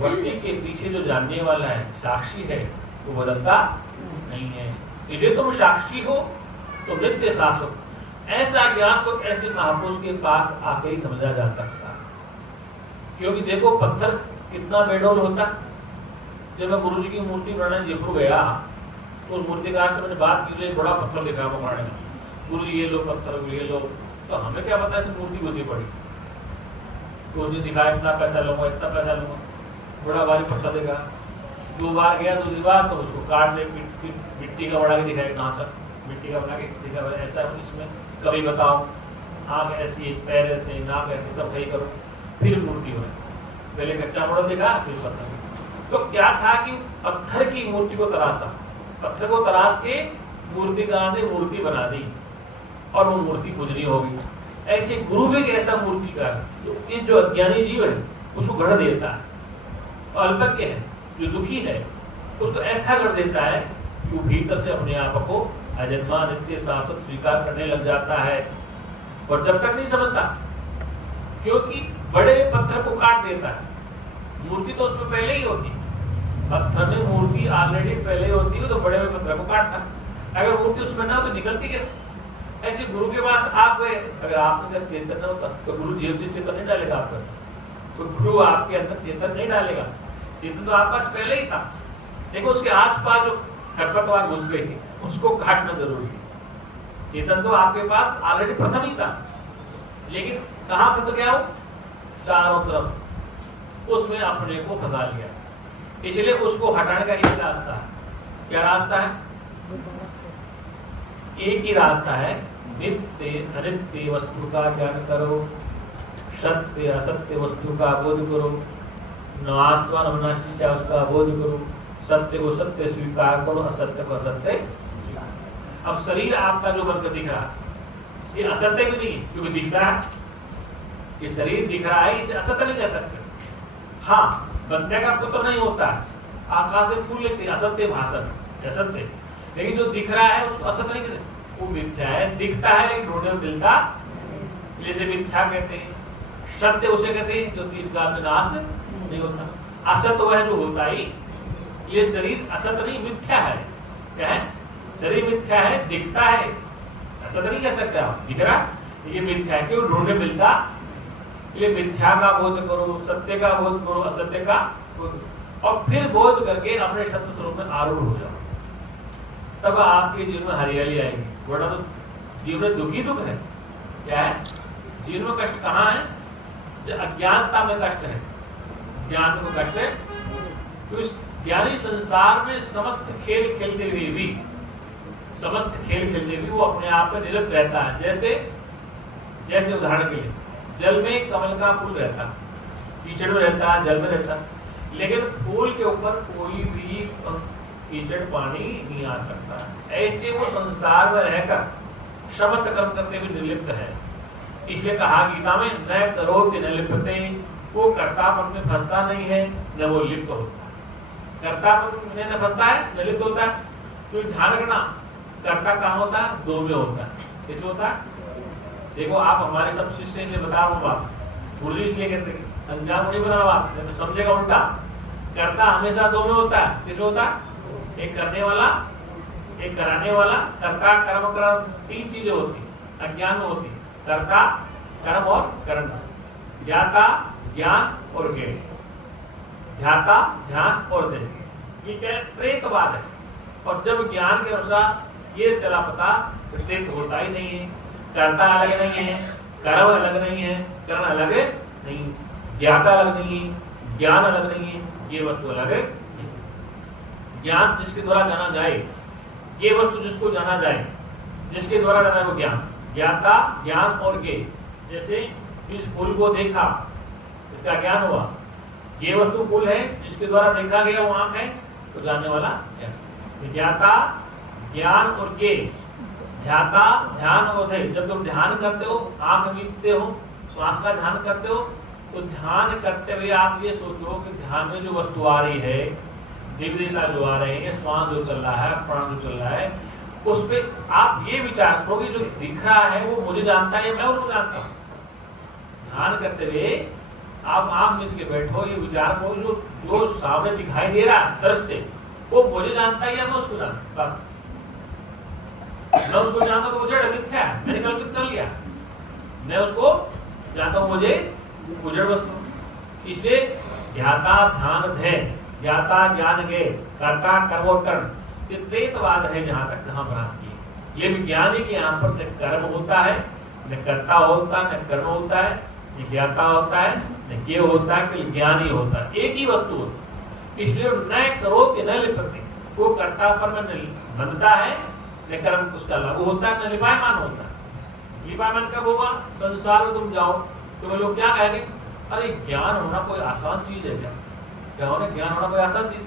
वृत्ति के पीछे जो जानने वाला है, साक्षी है, वो बदलता नहीं है। इसलिए तुम साक्षी हो तो नित्य शाश्वत। ऐसा ज्ञान को ऐसे महापुरुष के पास आके ही समझा जा सकता है। क्योंकि देखो पत्थर कितना बेडोल होता। जब मैं गुरु जी की मूर्ति बनाने जयपुर गया तो उस मूर्तिकार से मैंने बात की, बड़ा पत्थर दिखा बनाने में, गुरु जी ये लो पत्थर ये लो। तो हमें क्या पता है मूर्ति घुसी पड़ी, तो उसने दिखाया इतना पैसा लूंगा, इतना पैसा लूंगा, बड़ा भारी पत्थर देगा। 2 बार गया, दूसरी बार तो उसको काट ले, मिट्टी का बना के दिखाया, कहाँ तक मिट्टी का बना के दिखाया, ऐसा इसमें कभी बताओ, आँख ऐसी, पैर ऐसे, नाक ऐसे, सब सही करो, फिर मूर्ति बने। पहले कच्चा मॉडल दिखा, फिर पत्थर। तो क्या था कि पत्थर की मूर्ति को तराशा, पत्थर को तराश के मूर्तिकार ने मूर्ति बना दी और वो मूर्ति पूजनीय हो गई। ऐसे गुरु भी एक ऐसा मूर्तिकार, ये जो अज्ञानी जीव है उसको गढ़ देता है, और अल्पज्ञ है जो दुखी है उसको ऐसा कर देता है कि वो भीतर से अपने आप को अजन्मा नित्य शाश्वत स्वीकार करने लग जाता है। और जब तक नहीं समझता, क्योंकि बड़े पत्थर को काट देता है, मूर्ति तो उसमें पहले ही होती, पत्थर में मूर्ति ऑलरेडी पहले होती है, तो बड़े में पत्थर को काटता। अगर मूर्ति उसमें ना हो तो निकलती कैसे? ऐसे गुरु के पास आप गए, अगर आपके अंदर चेतन न होता तो गुरु जेब से चेतन नहीं डालेगा आपका, तो गुरु आपके अंदर चेतन नहीं डालेगा, चेतन तो आपके पास पहले ही था। देखो उसके आसपास जो खरपतवार घुस गई थी उसको काटना जरूरी है। चेतन तो आपके पास ऑलरेडी प्रथम ही था, लेकिन कहां फंस गया वो? चारों तरफ उसमें अपने को फंसा लिया, इसलिए उसको हटाने का एक रास्ता है। क्या रास्ता है? एक ही रास्ता है, नित्य अनित्य वस्तु का ज्ञान करो, सत्य असत्य वस्तु का बोध करो, नाशवान अविनाशी क्या उसका बोध करो, सत्य को सत्य स्वीकार करो, असत्य को असत्य स्वीकार। अब शरीर आपका जो बनकर दिख रहा है ये असत्य भी नहीं, क्योंकि दिख रहा है, ये शरीर दिख रहा है, इसे असत्य नहीं कह सकते। हाँ, बंदे का पुत्र नहीं होता, आकाश से फूल लेते, असत्य भाषण, असत्य। लेकिन जो दिख रहा है उसको असत्य नहीं कहते, वो मिथ्या है, दिखता है लेकिन ढूंढने में मिलता, इसे मिथ्या कहते हैं। सत्य उसे कहते हैं जो दीर्घकाल में नाश नहीं होता, असत्य वह जो होता ही। ये शरीर असत्य नहीं, मिथ्या है। क्या है? शरीर मिथ्या है, दिखता है, असत्य नहीं कह सकते आप, दिख रहा ये मिथ्या है, क्यों? ढूंढने मिलता। ये मिथ्या का बोध करो, सत्य का बोध करो, असत्य का बोध, और फिर बोध करके अपने सत्य स्वरूप में आरूढ़ हो जाओ, तब आपके जीवन में हरियाली आएगी। वरना तो जीवन में दुखी दुख है। क्या है? जीवन में कष्ट कहाँ है? जो अज्ञानता में कष्ट है, ज्ञान में कष्ट है। तो इस ज्ञानी संसार में समस्त खेल खेलते हुए भी, समस्त खेल खेलते हुए वो अपने आप में निरत रहता है। जैसे उदाहरण के लिए जल में कमल का फूल रहता है, कीचड़ में रहता है, जल में रहता है, लेकिन फूल के ऊपर कोई भी कीचड़ पानी नहीं आ सकता। ऐसे वो संसार में रहकर समस्त कर्म करते हुए निर्लिप्त है। इसलिए कहा गीता में, न करोति न लिप्यते, वो कर्तापन में फंसता नहीं है, न वो लिप्त होता है। कर्तापन में न फंसता है, न लिप्त होता है। तो ध्यान रखना, कर्ता कहाँ होता है? दो में होता है। किसमें होता है? देखो आप हमारे सब शिष्य से बता रहा हूँ बात, गुरु जी इसलिए कहते हैं अंजाम नहीं बना बात, तो समझेगा उल्टा। कर्ता हमेशा दो में होता है। किसमें होता है? एक करने वाला, एक कराने वाला। कर्ता कर्म कर्म तीन चीजें होती, अज्ञान में होती, कर्ता कर्म और करण, ज्ञाता ज्ञान और ज्ञेय, ध्याता ध्यान और ध्येय। ये क्या? त्रेतवाद है। और जब ज्ञान के अनुसार ये चला पता, त्रेत होता ही नहीं है। कर्ता अलग नहीं है, कर्म अलग नहीं है, करण अलग नहीं, ज्ञाता अलग नहीं है, ज्ञान अलग नहीं है, ये वस्तु अलग है। ज्ञान जिसके द्वारा जाना जाए, ये वस्तु जिसको जाना जाए, जिसके द्वारा जाना है वो ज्ञान, ज्ञाता ज्ञान और ज्ञेय। जैसे इस फूल को देखा, इसका ज्ञान हुआ, ये वस्तु फूल है, जिसके द्वारा देखा गया वो आंख है, तो जानने वाला ज्ञान। ज्ञाता ज्ञान और ज्ञेय, ध्याता ध्यान और ध्येय। जब तुम ध्यान करते हो, आंख मीचते हो, श्वास का ध्यान करते हो, तो ध्यान करते हुए आप ये सोचो कि ध्यान में जो वस्तु आ रही है, दिव्यता जो आ रही है, श्वास जो चल रहा है, प्राण जो चल रहा है, उस पे आप ये विचार करो कि जो दिख रहा है वो मुझे जानता है, मैं उसको जानता हूँ। ध्यान करते हुए आप आंख मीच के बैठो, ये विचार करो जो सामने दिखाई दे रहा है दृश्य, वो मुझे जानता है या मैं उसको जानता हूँ। बस मैं उसको जानता तो वो जड़ मिथ्या है, मैंने कल्पित कर लिया। मैं उसको जानता हूँ, मुझे उजड़ वस्तु। इसलिए ध्याता ध्यान ध्येय, ज्ञाता ज्ञान ज्ञेय, कर्ता कर्म और करण, ये त्रेतवाद है जहां तक जहां भ्रांति है। ये विज्ञानी के यहाँ पर न कर्म होता है, न कर्ता होता है, न कर्म होता है, ये ज्ञाता होता है न ज्ञेय होता है, केवल ज्ञानी होता है, एक ही वस्तु होता है। इसलिए न करोति न लिप्यते, वो कर्तापन में बंधता है, न कर्म उसका लागू होता है, न लिपायमान होता है। लिपायमान कब होगा? संसार में तुम जाओ तो लोग क्या कहेंगे, अरे ज्ञान होना कोई आसान चीज है क्या? क्या होना ज्ञान होना कोई आसान चीज?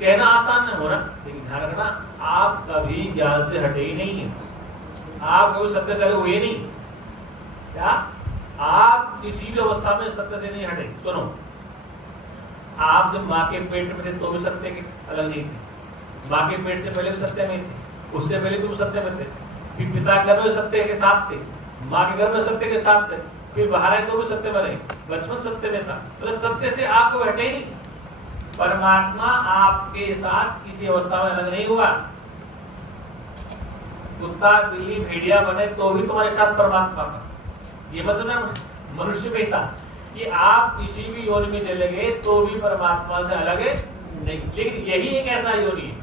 कहना आसान नहीं होना, लेकिन ध्यान रखना आप कभी ज्ञान से हटे ही नहीं है, आप कभी सत्य से हुए नहीं। क्या आप किसी भी अवस्था में सत्य से नहीं हटे? सुनो, आप जब माँ के पेट में थे तो भी सत्य के अलग नहीं थे, माँ के पेट से पहले भी सत्य में थे, उससे पहले तुम सत्य में थे, फिर पिता के गर्भ में सत्य के साथ थे, माँ के गर्भ में सत्य के साथ थे, फिर बाहर आए तो भी सत्य में रहे, बचपन सत्य में था, तो सत्य से आपको हटे ही नहीं। परमात्मा आपके साथ किसी अवस्था में अलग नहीं हुआ। कुत्ता बिल्ली भेड़िया बने तो भी तुम्हारे साथ परमात्मा का, ये मत समझना। मनुष्य में था कि आप किसी भी योनि में चले गए तो भी परमात्मा से अलग है नहीं, लेकिन यही एक ऐसा योनि है,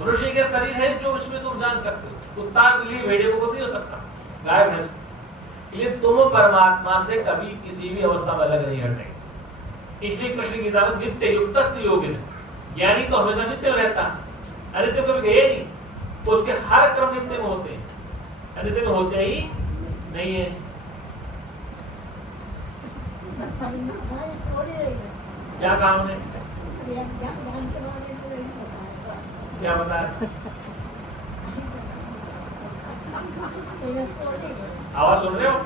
मनुष्य के शरीर है जो उसमें तुम जान सकते हो। कुत्ता बिल्ली भेड़िया को नहीं हो सकता, गाय भैंस। ये तुम परमात्मा से कभी किसी भी अवस्था में अलग नहीं हटेंगे। इसलिए कृष्ण गीता में नित्य युक्त योगिन, ज्ञानी तो हमेशा नित्य रहता है, अनित्य कभी गए नहीं, उसके हर कर्म नित्य में होते हैं, अनित्य में होते ही नहीं है। क्या काम ने क्या बताया? आवाज सुन रहे हो?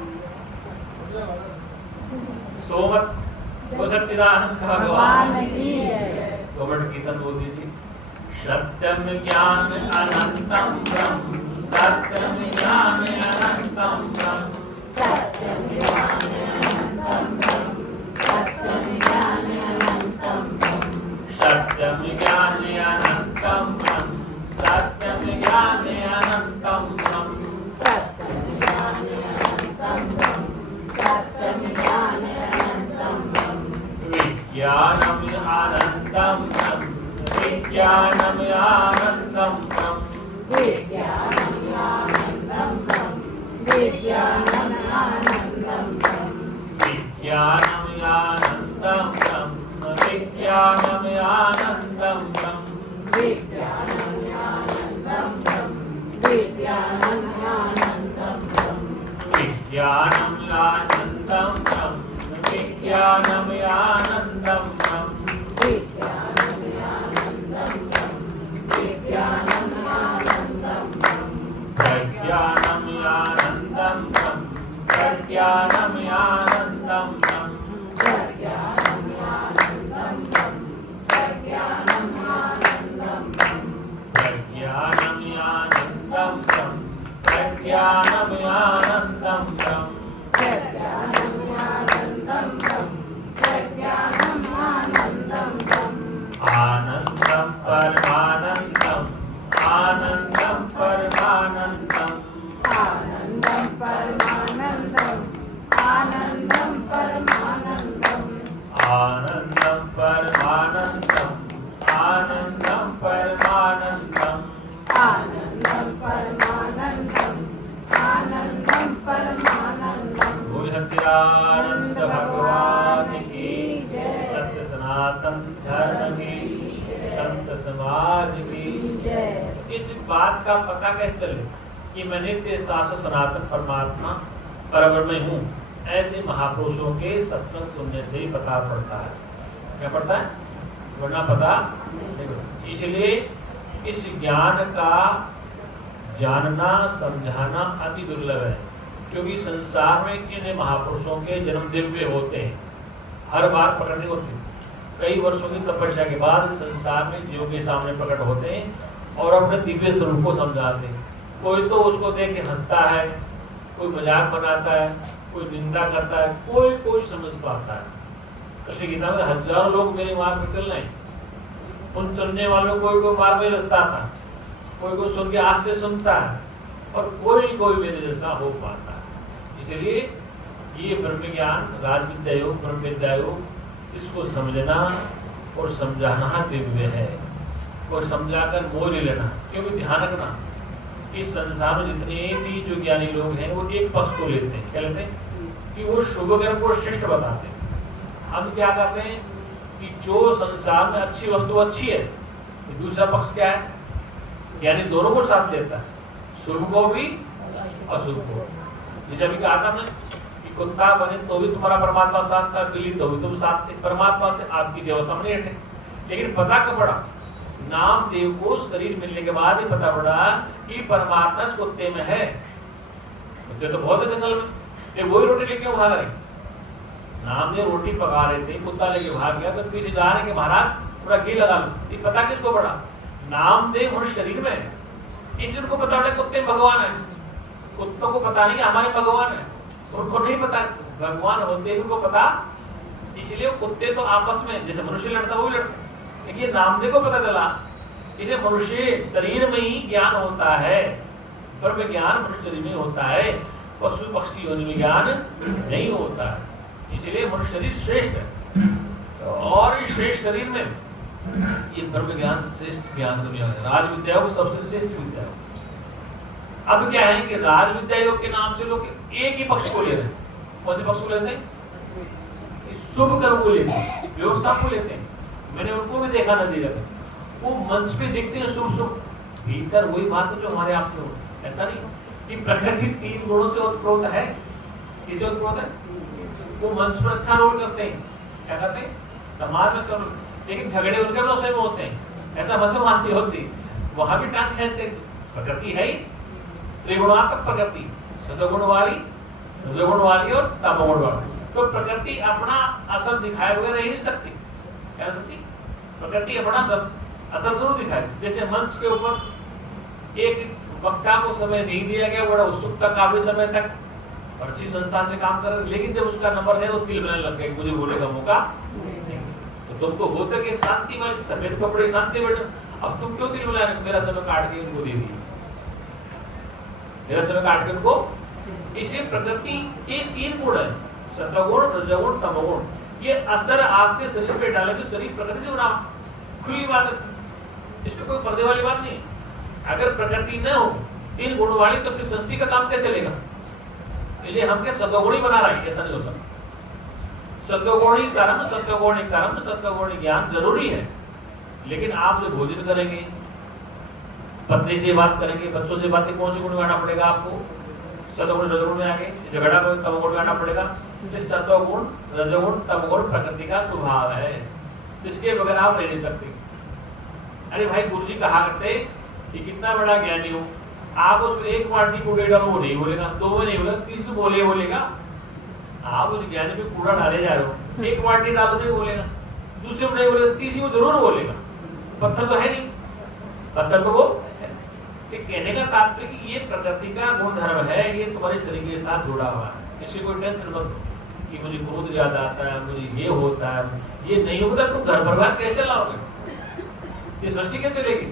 सोमत वो सच्चिदानंद भगवान की जय। कोमट कीर्तन बोल दीजिए। सत्यम ज्ञान अनंतम ब्रह्म, सत्यम ज्ञान अनंतम ब्रह्म, सत्यम ज्ञान अनंतम ब्रह्म, सत्यम ज्ञान अनंतम ब्रह्म, सत्यम ज्ञान अनंतम ब्रह्म, सत्यम ज्ञान अनंतम ब्रह्म, सत्यम ज्ञान अनंतम ब्रह्म, सत्यम ज्ञान अनंतम ब्रह्म, विज्ञानम अनंतम ब्रह्म, विज्ञानम आनंदम ब्रह्म, विज्ञानम आनंदम ब्रह्म, विज्ञानम आनंदम ब्रह्म, विज्ञानम आनंदम ब्रह्म, विज्ञानम आनंदम ब्रह्म, विज्ञानम आनंदम ब्रह्म, विज्ञानम आनंदम ब्रह्म, विज्ञानम आनंदम ब्रह्म, विज्ञानम आनंदम ब्रह्म, प्रज्ञानम आनंदम ब्रह्म, प्रज्ञानम आनंदम ब्रह्म, प्रज्ञानम आनंदम ब्रह्म, प्रज्ञानम आनंदम ब्रह्म, प्रज्ञानम आनंदम ब्रह्म, प्रज्ञानम आनंदम ब्रह्म, प्रज्ञानम आनंदम ब्रह्म, प्रज्ञानम आनंदम ब्रह्म, आनंदम परमानंदम, आनंदम परमानंदम, आनंदम परमानंदम, आनंदम परमानंदम, आनंदम परमानंदम, आनंदम परमानंदम, आनंदम परमानंदम, आनंदम परमानंदम। बोल सच्चिदानंद भगवान की जय। सत्य सनातन धर्म की, संत समाज की जय। इस बात का पता कैसे चले कि मैं नित्य शाश्वत सनातन परमात्मा परब्रह्म हूँ? ऐसे महापुरुषों के सत्संग सुनने से ही पता पड़ता है। क्या पड़ता है? वरना पता नहीं। इसलिए इस ज्ञान का जानना समझाना अति दुर्लभ है, क्योंकि संसार में इन महापुरुषों के जन्म दिव्य होते हैं, हर बार प्रकट नहीं होते। कई वर्षों की तपस्या के बाद संसार में जीवों के सामने प्रकट होते हैं और अपने दिव्य स्वरूप को समझाते हैं। कोई तो उसको देख के हंसता है, कोई मजाक बनाता है, कोई निंदा करता है, कोई समझ पाता है। कृष्ण गीता में हजारों लोग मेरे मार्ग पर चल रहे हैं, उन चलने वालों कोई मार्ग में रस्ता था, कोई सुन के आज से सुनता है और कोई मेरे जैसा हो पाता है। इसलिए ये ब्रह्म ज्ञान, राजविद्या योग, ब्रह्म विद्या योग, इसको समझना और समझाना दिव्य है और समझाकर मोल लेना। क्योंकि ध्यान रखना, इस संसार में जितने भी जो ज्ञानी लोग हैं वो एक पक्ष को लेते हैं। क्या लेते हैं? कि वो शुभ कर्म को श्रेष्ठ बताते हैं। हम क्या करते हैं कि जो संसार में अच्छी वस्तु अच्छी है, दूसरा पक्ष क्या है, यानी दोनों को साथ लेता है, शुभ को भी अशुभ को। जैसे अभी कहा था हमने कि कुत्ता बने तो भी तुम्हारा परमात्मा साथ था, बिल्ली तो भी तुम साथ थे, परमात्मा से आपकी सेवा सामने हटे। लेकिन पता कब पड़ा, नामदेव को शरीर मिलने के बाद ही पता पड़ा कि परमात्मा इस कुत्ते में है। कुत्ते तो बहुत है जंगल में, ये वही रोटी लेके भाग रहे। नामदेव रोटी पका रहे थे, कुत्ता लेके भाग गया, तो पीछे जा रहे कि महाराज पूरा घी लगा लो। ये पता किसको पड़ा, नामदेव और शरीर में है, इसलिए उनको पता पड़ा कुत्ते भगवान है। कुत्तों को पता नहीं कि हमारे भगवान है, उनको नहीं पता भगवान होते उनको पता, इसलिए कुत्ते तो आपस में जैसे मनुष्य लड़ता वो भी लड़ते। लेकिन ये नामदेव को पता चला, इसलिए मनुष्य शरीर में ही ज्ञान होता है, ब्रह्म ज्ञान मनुष्य शरीर में होता है, पशु पक्षी योनि में ज्ञान नहीं होता है। इसलिए मनुष्य शरीर श्रेष्ठ है, और इस श्रेष्ठ शरीर में ये ब्रह्म ज्ञान श्रेष्ठ ज्ञान दुनिया है। राज विद्या को सबसे श्रेष्ठ विद्या है। अब क्या है कि राज विद्या योग के नाम से लोग एक ही पक्ष को ले रहे हैं। कौन से पक्ष को लेते हैं, शुभ कर्म को लेते हैं, व्यवस्था को लेते हैं। मैंने उनको भी देखा नतीजा में, वो मंच पे देखते हैं शुभ शुभ, भीतर वही बात जो हमारे आप में हो। ऐसा नहीं कि प्रकृति 3 गुणों से उत्प्रोत है, किसे उत्प्रोत है, वो मंच पर अच्छा रोल करते हैं, क्या करते हैं, समाज में चलो, लेकिन झगड़े उनके विषय में होते हैं, ऐसा मसलमान नहीं होती, वहां भी टांग खींचते। प्रकृति है ही त्रिगुणात्मक प्रकृति, सतोगुण वाली, रजोगुण वाली और तमोगुण वाली। तो प्रकृति अपना असर दिखाए बगैर रह नहीं सकती, क्या सकती, प्रकृति अपना असर जरूर दिखाए। जैसे मंच के ऊपर एक वक्ता को समय नहीं दिया गया, बड़ा उत्सुकता काफी समय तक और अच्छी संस्था से काम कर रहे, लेकिन जब उसका नंबर है तो तिल बनाने लग गए, मुझे बोलेगा मौका नहीं। तो तुमको होता कि शांति वाले सफेद कपड़े शांति बैठे, अब तुम क्यों तिल बना रहे हो, मेरा समय काट के उनको दे दिए, मेरा समय काट के उनको। इसलिए प्रकृति के 3 गुण है, सतोगुण, रजोगुण, तमोगुण। ये असर आपके शरीर पे डाले तो शरीर प्रकृति से बना, खुली बात है, इसमें कोई पर्दे वाली बात नहीं। अगर प्रकृति न हो 3 गुण वाली तो फिर सृष्टि का काम कैसे चलेगा। इसलिए हम के सतोगुणी बना रहा है, ऐसा नहीं हो सकता। सतोगुणी कर्म, सतोगुणी कर्म, सतोगुणी ज्ञान जरूरी है, लेकिन आप जो भोजन करेंगे, पत्नी से बात करेंगे, बच्चों से बातें, कौन से गुण में आना पड़ेगा आपको, सतोगुण रजोगुण में आगे, झगड़ा को तमोगुण में आना पड़ेगा। सतोगुण रजोगुण तमोगुण प्रकृति का स्वभाव है, इसके बगैर आप रह नहीं सकते। अरे भाई गुरु जी कहा करते कि कितना बड़ा ज्ञानी हो, आप उसको एक बाल्टी कूड़े डालो वो नहीं बोलेगा, 2 में नहीं बोलेगा, 30 में बोलेगा। आप उस ज्ञानी पे कूड़ा डाले जा रहे हो, एक बाल्टी डालो नहीं बोलेगा, दूसरे में नहीं बोलेगा, तीसरी में जरूर बोलेगा। पत्थर तो है नहीं, पत्थर तो वो है। कहने का तात्पर्य कि ये प्रकृति का गुण धर्म है, ये तुम्हारे शरीर के साथ जुड़ा हुआ है, इससे कोई टेंशन मत लो कि मुझे क्रोध ज्यादा आता है, मुझे ये होता है, ये नहीं होता। तुम घर परिवार कैसे लाओगे, ये सृष्टि कैसे लेगी,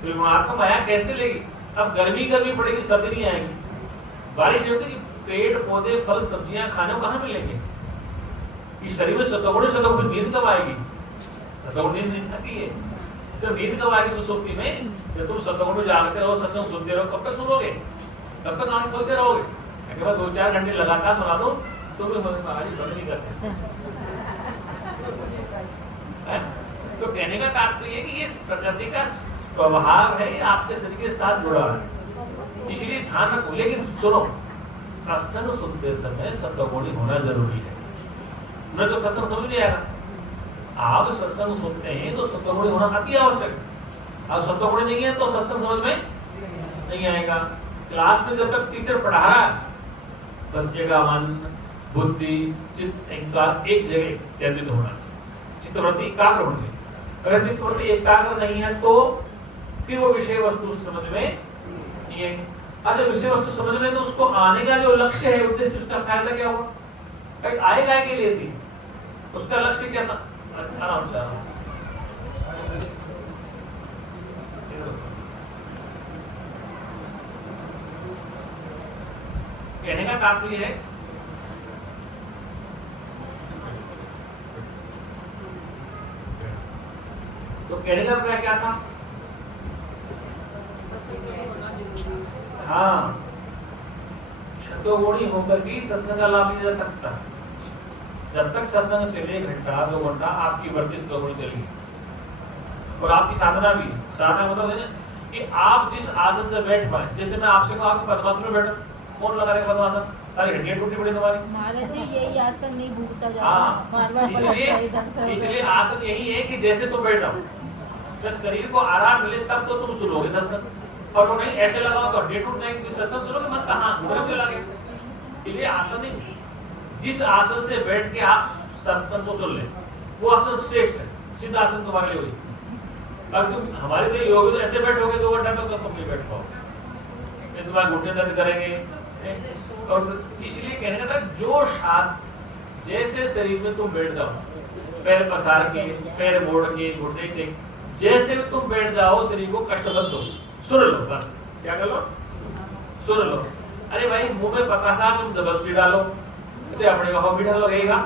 त्रिगुणात्मक माया कैसे लेगी। अब गर्मी पड़ेगी, सर्दी नहीं आएगी, बारिश नहीं होगी, पेड़ पौधे फल सब्जियां खाने को कहाँ मिलेंगे। इस शरीर में सतोगुण नींद कब आएगी, सतोगुण नींद आती है, जब नींद कब आएगी सुसुप्ति में, जब तुम सतोगुण में जागते रहो, सत्संग सुनते रहो, कब तक सुनोगे, कब तक आंख खोलते रहोगे। अगर 2-4 घंटे लगातार सुना दो तो भी महाराज बंद नहीं करते। तो कहने का तात्पर्य कि ये प्रकृति का स्वभाव है, आपके शरीर के साथ जुड़ा है, इसलिए ध्यान रखो। लेकिन सुनो, सत्संग सुनते समय सतोगुणी होना जरूरी है, नहीं तो सत्संग समझ नहीं आएगा। आप सत्संग सुनते हैं तो सतोगुणी होना अति आवश्यक है, और सतोगुणी नहीं है तो सत्संग समझ में नहीं आएगा। क्लास में जब तक टीचर पढ़ा रहा है, बच्चे का मन, बुद्धि, चित्त, अहंकार एक जगह केंद्रित होना चाहिए, चित्तवृत्ति एकाग्र होनी चाहिए। अगर चित्तवृत्ति एकाग्र नहीं है तो फिर वो विषय वस्तु समझ में नहीं आएगी। और जब विषय वस्तु समझ में, तो उसको आने का जो लक्ष्य है, उद्देश्य, उसका फायदा क्या होगा, आएगा के लिए थी, उसका लक्ष्य क्या था, आराम से कहने का तात्पर्य है तो कहने का तात्पर्य क्या था, हाँ सत्वगुणी होकर भी सत्संग का लाभ नहीं ले सकता। जब तक सत्संग चले 1 घंटा 2 घंटा आपकी वृत्ति सत्वगुणी चलेगी। और आपकी साधना भी, साधना मतलब है कि आप जिस आसन से बैठ पाए। जैसे मैं आपसे कहूं आपको पद्मासन में बैठो, कौन लगा रहेगा पद्मासन? सारी हड्डियां टूटी पड़ी तुम्हारी। महाराज जी यही आसन नहीं भूलता जा हाँ, बार-बार इसलिए आसन यही है कि जैसे तुम बैठ जाओ, जब शरीर को आराम मिले तब तो तुम सुनोगे सत्संग। और वो नहीं ऐसे लगाओ तो हड्डियां टूट जाएंगी, सत्संग सुनोगे मन कहां घुटने पे लगे। इसलिए आसन नहीं, जिस आसन से बैठ के आप सत्संग को सुन ले वो आसन श्रेष्ठ है। सिद्ध आसन तुम्हारे लिए हुई। अगर तुम हमारे लिए योग तो ऐसे बैठोगे 2 घंटा तक तो तुम नहीं बैठ पाओगे, तुम्हारे घुटने दर्द करेंगे। और इसलिए कहने का था जो शांत जैसे शरीर में तुम बैठ जाओ, पैर पसार के, पैर मोड़ के, घुटने के, जैसे भी तुम बैठ जाओ शरीर को कष्ट मत दो, सुन लो बस। क्या कर लो? सुन लो। अरे भाई मुंह में पतासा तुम जबरदस्ती डालो, उसे अपने वहां मीठा लगेगा,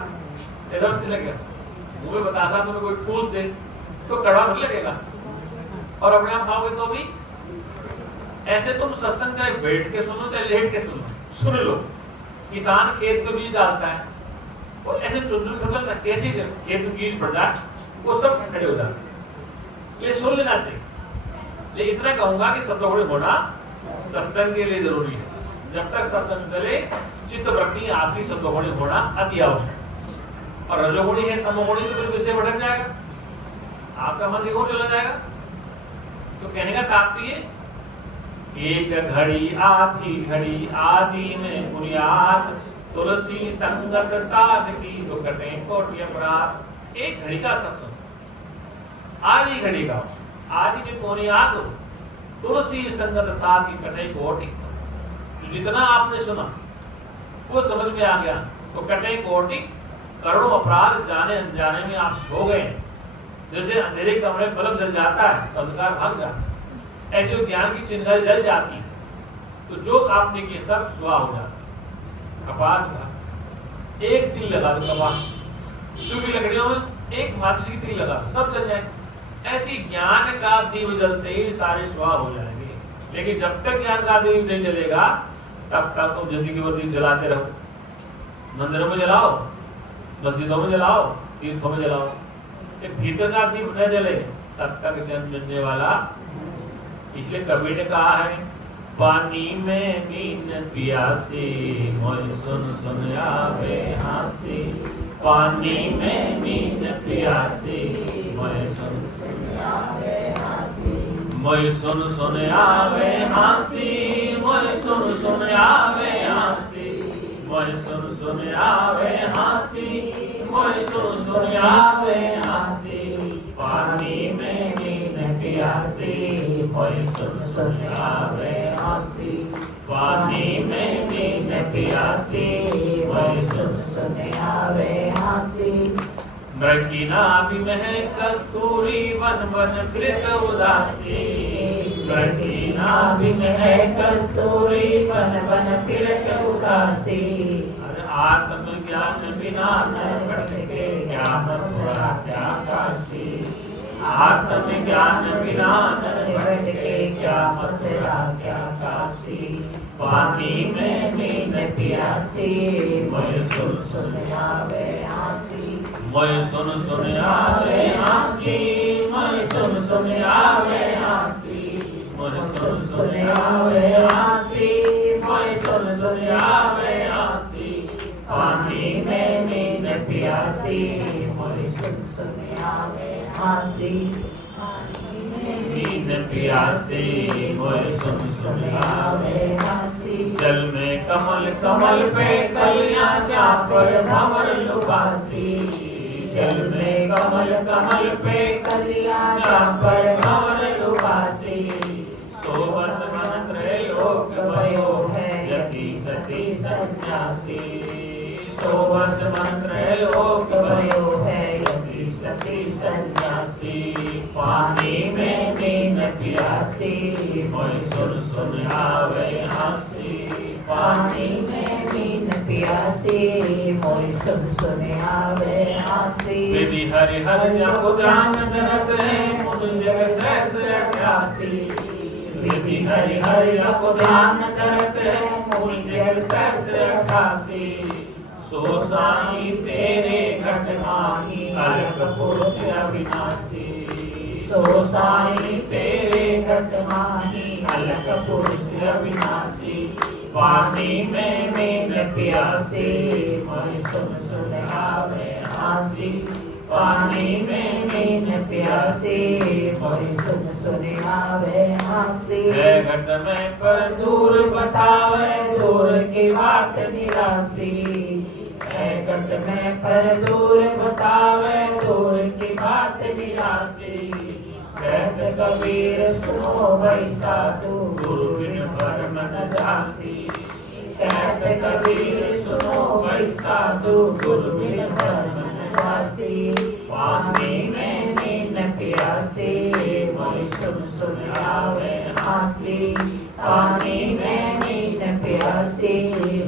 जबरदस्ती लगेगा। मुंह में पतासा तुम्हें कोई ठूस दे तो कड़वा नहीं लगेगा, और अपने आप खाओगे तो भी। ऐसे तुम सत्संग चाहे बैठ के सुनो चाहे लेट के सुनो, सुन लो। किसान खेत में बीज डालता है, वो ऐसे चुन कर डालता है, कैसे खेत में बीज पड़ जाए वो सब खड़े हो जाते हैं। ये सुन लेना चाहिए। लेकिन इतना कहूंगा कि सत्वगुणी होना सत्संग के लिए जरूरी है। जब तक सत्संग चले चित्त वृत्ति आपकी सत्वगुणी होना अति आवश्यक है। और रजोगुणी है तमोगुणी तो फिर विषय भटक जाएगा, आपका मन की ओर चला जाएगा। तो कहने का तात्पर्य एक घड़ी आधी घड़ी आदि में बुनियाद, तुलसी संगत साध की तो कटे कोटि अपराध। एक घड़ी का सत्संग, आधी घड़ी का, आदि में बुनियाद हो, तुलसी संगत साध की कटे कोटि। तो जितना आपने सुना वो समझ में आ गया तो कटे कोटि, करोड़ों अपराध जाने अनजाने में आप सो गए। जैसे अंधेरे कमरे में बल्ब जल जाता है तो अंधकार भाग जाता है, ऐसे ज्ञान की चिंगारी जल जाती है। तो जो आपने किए सब सुहा हो जाता। कपास का एक तिल लगा दो, कपास सूखी लकड़ियों में एक माचिस की तिल लगा दो, सब जल जाएंगे। ऐसी ज्ञान का दीप जलते ही सारे सुहा हो जाएंगे। लेकिन जब तक ज्ञान का दीप नहीं जलेगा तब तक तुम जिंदगी भर दीप जलाते रहो। मंदिरों में जलाओ, मस्जिदों में जलाओ, तीर्थों में जलाओ, भीतर का दीप न जले तब तक इसे मिलने वाला। इसलिए कबीर ने कहा है पानी में मीन प्यासी, मोय सुन सुन आवे हासी। पानी में मीन प्यासी, मोय सुन सुन आवे हासी। मोय सुन सुन आवे हासी, मोय सुन सुन आवे हासी। मोय सुन सुन आवे हासी, मोय सुन सुन आवे हासी। पानी में मीन प्यासी, मोय सुन सुन आवे हासी। पानी में मीन प्यासी, मोय सुन सुन आवे हासी। मृगी नाभि में कस्तूरी वन वन फिरत उदासी। मृगी नाभि में कस्तूरी वन वन फिरत उदासी। आत्मज्ञान बिना नर भटके, क्या मथुरा क्या काशी। आत्मज्ञान बिना नर भटके, क्या मथुरा क्या काशी। पानी में मीन प्यासी, मोय सुन सुन आवे हासी। मोय सुन सुन आवे हासी, मोय सुन सुन आवे हासी। मोय सुन सुन आवे हासी, मोय सुन सुन आवे हासी। पानी में मीन प्यासी, मोय सुन सुन आवे हासी। मीन प्यासी, मोय सुन सुन आवे हासी। जल में कमल कमल पे कलियां जा पर भंवर लुभासी। जल में कमल कमल पे कलियां जा पर भंवर लुभासी। तो बस मन त्रैलोक भयो है, यति सती सन्यासी। तो बस मन त्रैलोक भयो है, यति सती सन्यासी। पानी में मीन प्यासी, मोय सुन सुन आवे हासी। पानी में मीन प्यासी, मोय सुन सुन आवे हासी। विधि हरि हर जप ध्यान धरत है, मुझ जग सहस्र अठासी। विधि हरि हरि जप ध्यान करते मूल जग सहस्त्र 88 सो साई तेरे घट माही अलग पुरुष अविनाशी सो साई तेरे घट माही अलग पुरुष अविनाशी पानी में मीन प्यासी मैं सुन सुन आवे हासी पानी में मीन प्यासी मैं सुन सुन आवे हासी घट में पर दूर बतावे दूर की बात निरासी घट में पर दूर बतावे दूर की बात निरासी कहत कबीर सुनो भाई साधु गुरु बिन पर मन जासी कहत कबीर सुनो भाई साधु गुरु बिन पर मन जासी पानी में मीन प्यासी मैं सुन सुन आवे हासी पानी में मीन प्यासी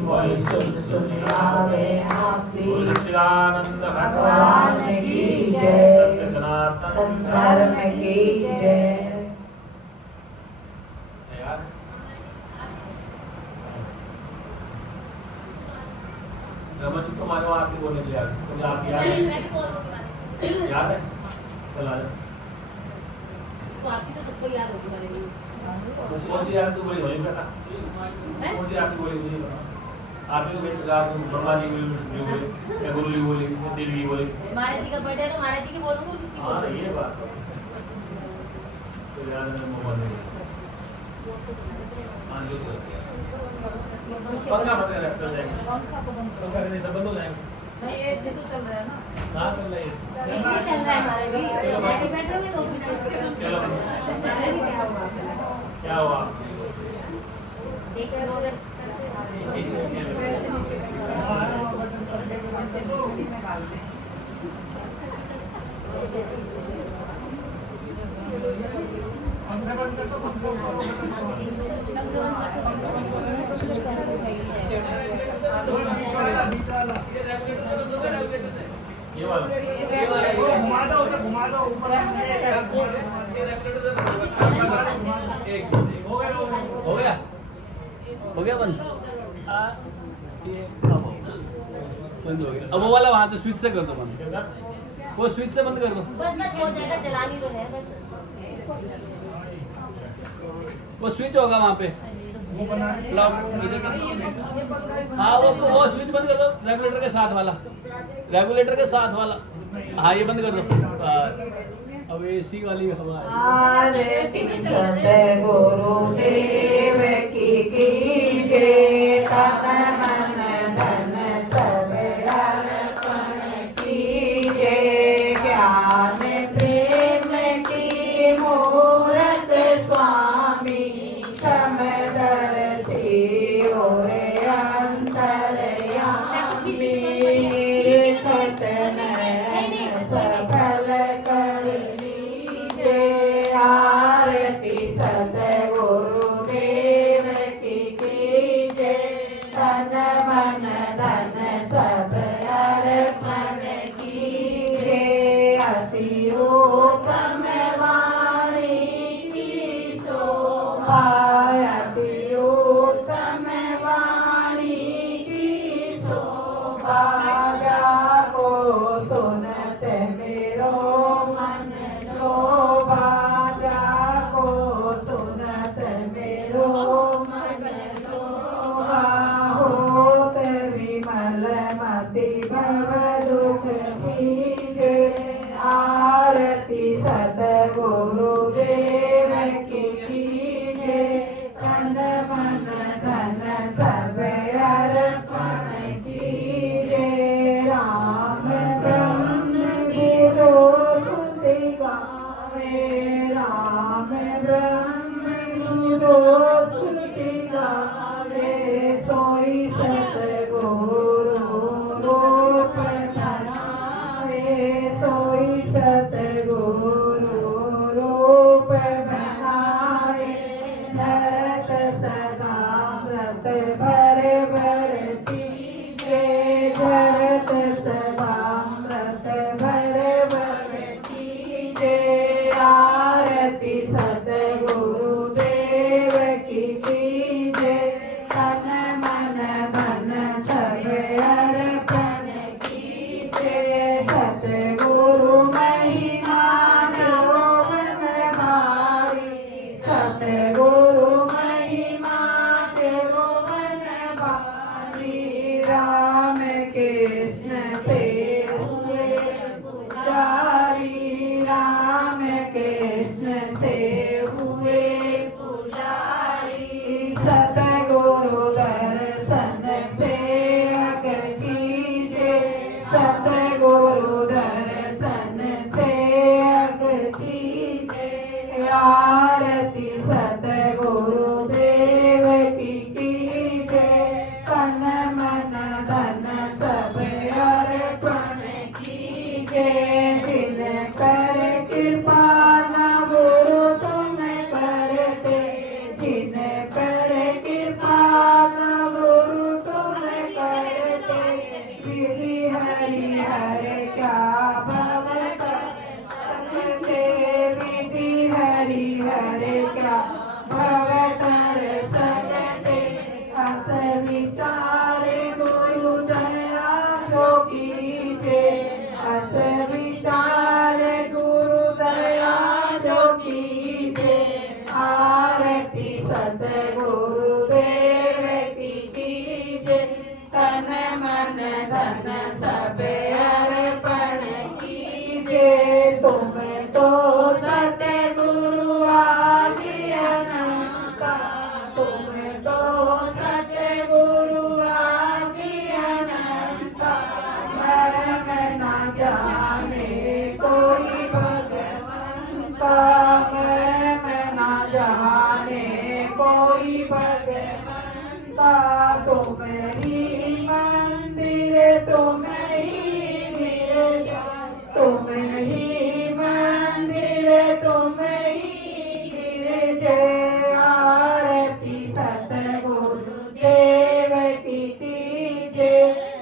मैं सुन सुन आवे हासी सच्चिदानंद भगवान की जय सत्य सनातन धर्म की जय रमन को मारो आपकी बोलने के लिए मुझे आप याद है याद है चला तो आपकी तो सबको याद होगी हमारे लिए कौन सी याद तू बोली वही बता कौन सी याद बोली मुझे बता आपने तो कहते याद ब्रह्मा जी बोली या गुरु जी बोली या देवी जी बोली महाराज जी का बर्थडे तो महाराज जी की बोलूंगा किसकी हाँ बोलूंगा ये बात तो याद है मोबाइल में हाँ जो पंखा मत कर रखते जाएंगे पंखा करने से बंद हो जाएंगे नहीं ऐसे तो चल रहा है ना हाँ चल रहा है इसी इसी में चल रहा है महाराज जी ऐसे बैठ रहे हैं तो चलो क्या हुआ एक बार ये वाला घुमा दो उसे घुमा दो ऊपर हो गया बंद ये बंद हो गया अब वो वाला वहाँ पे स्विच से कर दो बंद वो स्विच से बंद कर दो बस हो जाएगा जलानी तो है बस वो स्विच होगा वहाँ पे हाँ वो स्विच बंद कर दो रेगुलेटर के साथ वाला हाँ ये बंद कर दो अब एसी वाली हवा है सतगुरु देव की जय तन मन धन सब अर्पण कीजिए ज्ञान प्रेम की मूरत स्वामी समदर्शी और अंतरयामी निर्खत नयन सफल कर लीजिए आरती सतगुरु देव की कीजिए तन मन धन सब अर्पण कीजिए अति उत्तम वाणी की शोभा अति उत्तम वाणी की शोभा जाको सुनत मेरो मन लोभा जाको सुनत मेरो मन लोभा होत विमल मति भव दुख छीजे आरती सतगुरु देव की कीजे तन मन धन सब अर्पण कीजे राम ब्रह्म गुरु स्तुति गावे राम ब्रह्म गुरु स्तुति गावे सोई सतगुरु रूप बनावे सोई सतगुरु रूप बनावे झरत सदा व्रत भर भर कीजे झरत सदा व्रत भर भर कीजे आरती सतगुरु देव सतगुरु दर्शन से अग सीजे आरती सतगुरु देव की कीजे तन मन धन सब अर्पण कीजे बिन कर कृपा न गुरु तुम करते जिन पर कृपा न गुरु तुम करते विधि हरि हर क्या भव सकते विधि हरि हर क्या भव तर सकते अस विचार गुरु दया जो कीजे अस विचार गुरु दया जो कीजे आरती सतगुरु देव की कीजे तन मन धन सब अर्पण कीजे तुम तो सतगुरु आदि अनंता तुम तो सतगुरु आदि अनंता मरण न जाने कोई भगवंता मरण न जाने कोई भगवंता तुम ही मंदिर तुम ही गिरजा तुम ही मंदिर तुम ही गिरजा आरती सतगुरु देव की कीजे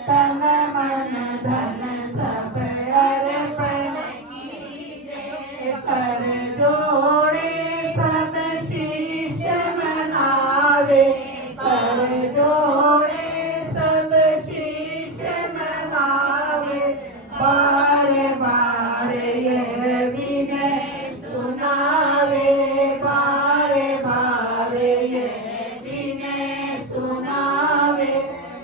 तन मन धन सब अर्पण कीजे कर जोड़े सब शीश मनावे कर जोड़े सब शीश मनावे बार बार ये विनय सुनावे बार बार ये विनय सुनावे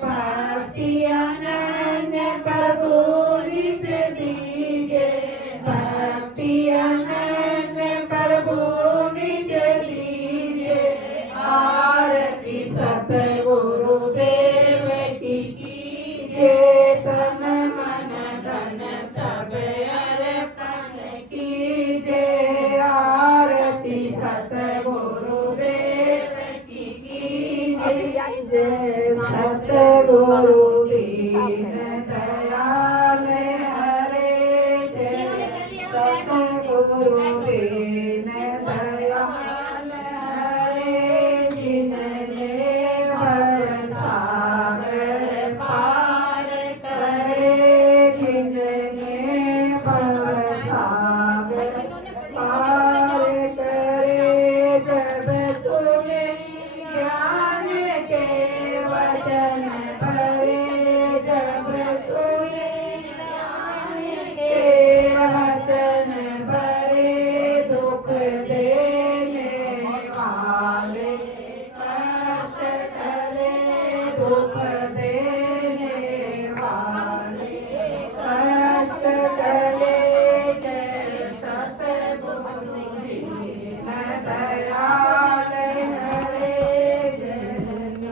भक्ति अनन्य प्रभु निज दीजे भक्ति अनन्य प्रभु निज दीजे आरती सतगुरु देव की कीजे तन मन धन सब अर्पण कीजे आरती सतगुरु देव की कीजे सतगुरु दीन दयाल हरे जय सतगुरु दीन दयाल हरे जिनने भव सागर पार करे जिनने भव सागर पार करे जब सुने ज्ञान के वचन भरे जब सुने ज्ञान के वचन भरे दुख देने वाले कष्ट टले दुख देने वाले कष्ट टले जय सतगुरु दीन दयाल हरे जय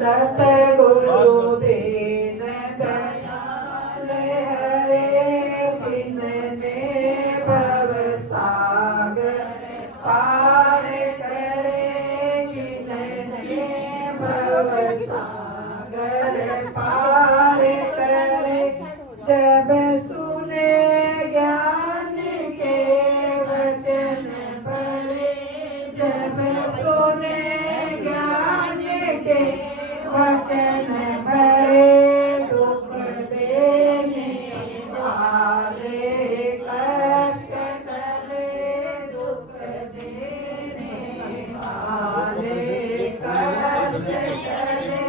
सतगुरु दीन दयाल हरे जिनने भव सागर पार करे जिनने भव सागर पार करे जब सुने ज्ञान के वचन भरे जब सुने ज्ञान के वचन भरे दुख देने वाले कष्ट टले दुख देने वाले कष्ट टले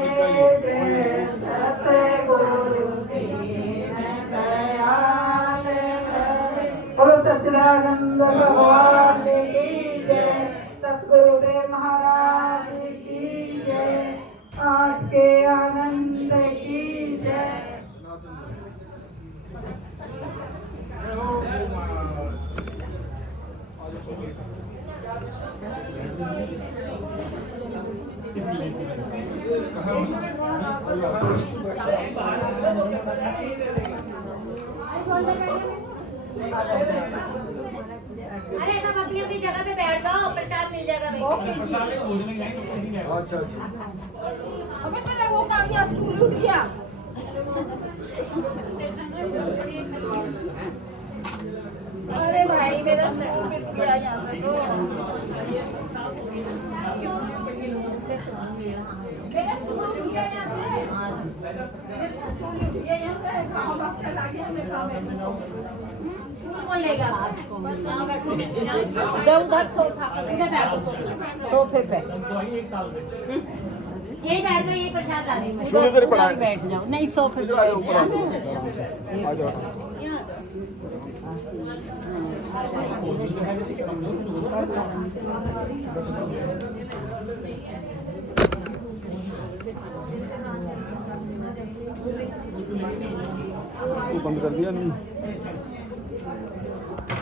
जय सतगुरु दीन दयाल हरे बोलो सच्चिदानंद भगवान की जय सतगुरुदेव महाराज की जय आज के आनंद की जय अरे सब अपनी अपनी जगह पे बैठ जाओ, प्रसाद मिल जाएगा अच्छा अच्छा अबे पहले वो कहाँ गया, स्टूल उठ गया। अरे भाई मेरा स्टूल उठ गया यहाँ पे तो। मेरा स्टूल उठ गया यहाँ से। मेरा स्टूल उठ गया यहाँ से। कहाँ भाग चला गया, मैं कहाँ बैठूं? कौन लेगा? उधर सोफा, इधर बैठो सोफे पे। यही बैठ जाओ, यही प्रसाद ला रही हूँ। इधर ही पड़ा है। बैठ जाओ, नहीं सोफे पे। इधर आओ, ऊपर आओ। आ जाओ इसको बंद कर दिया नहीं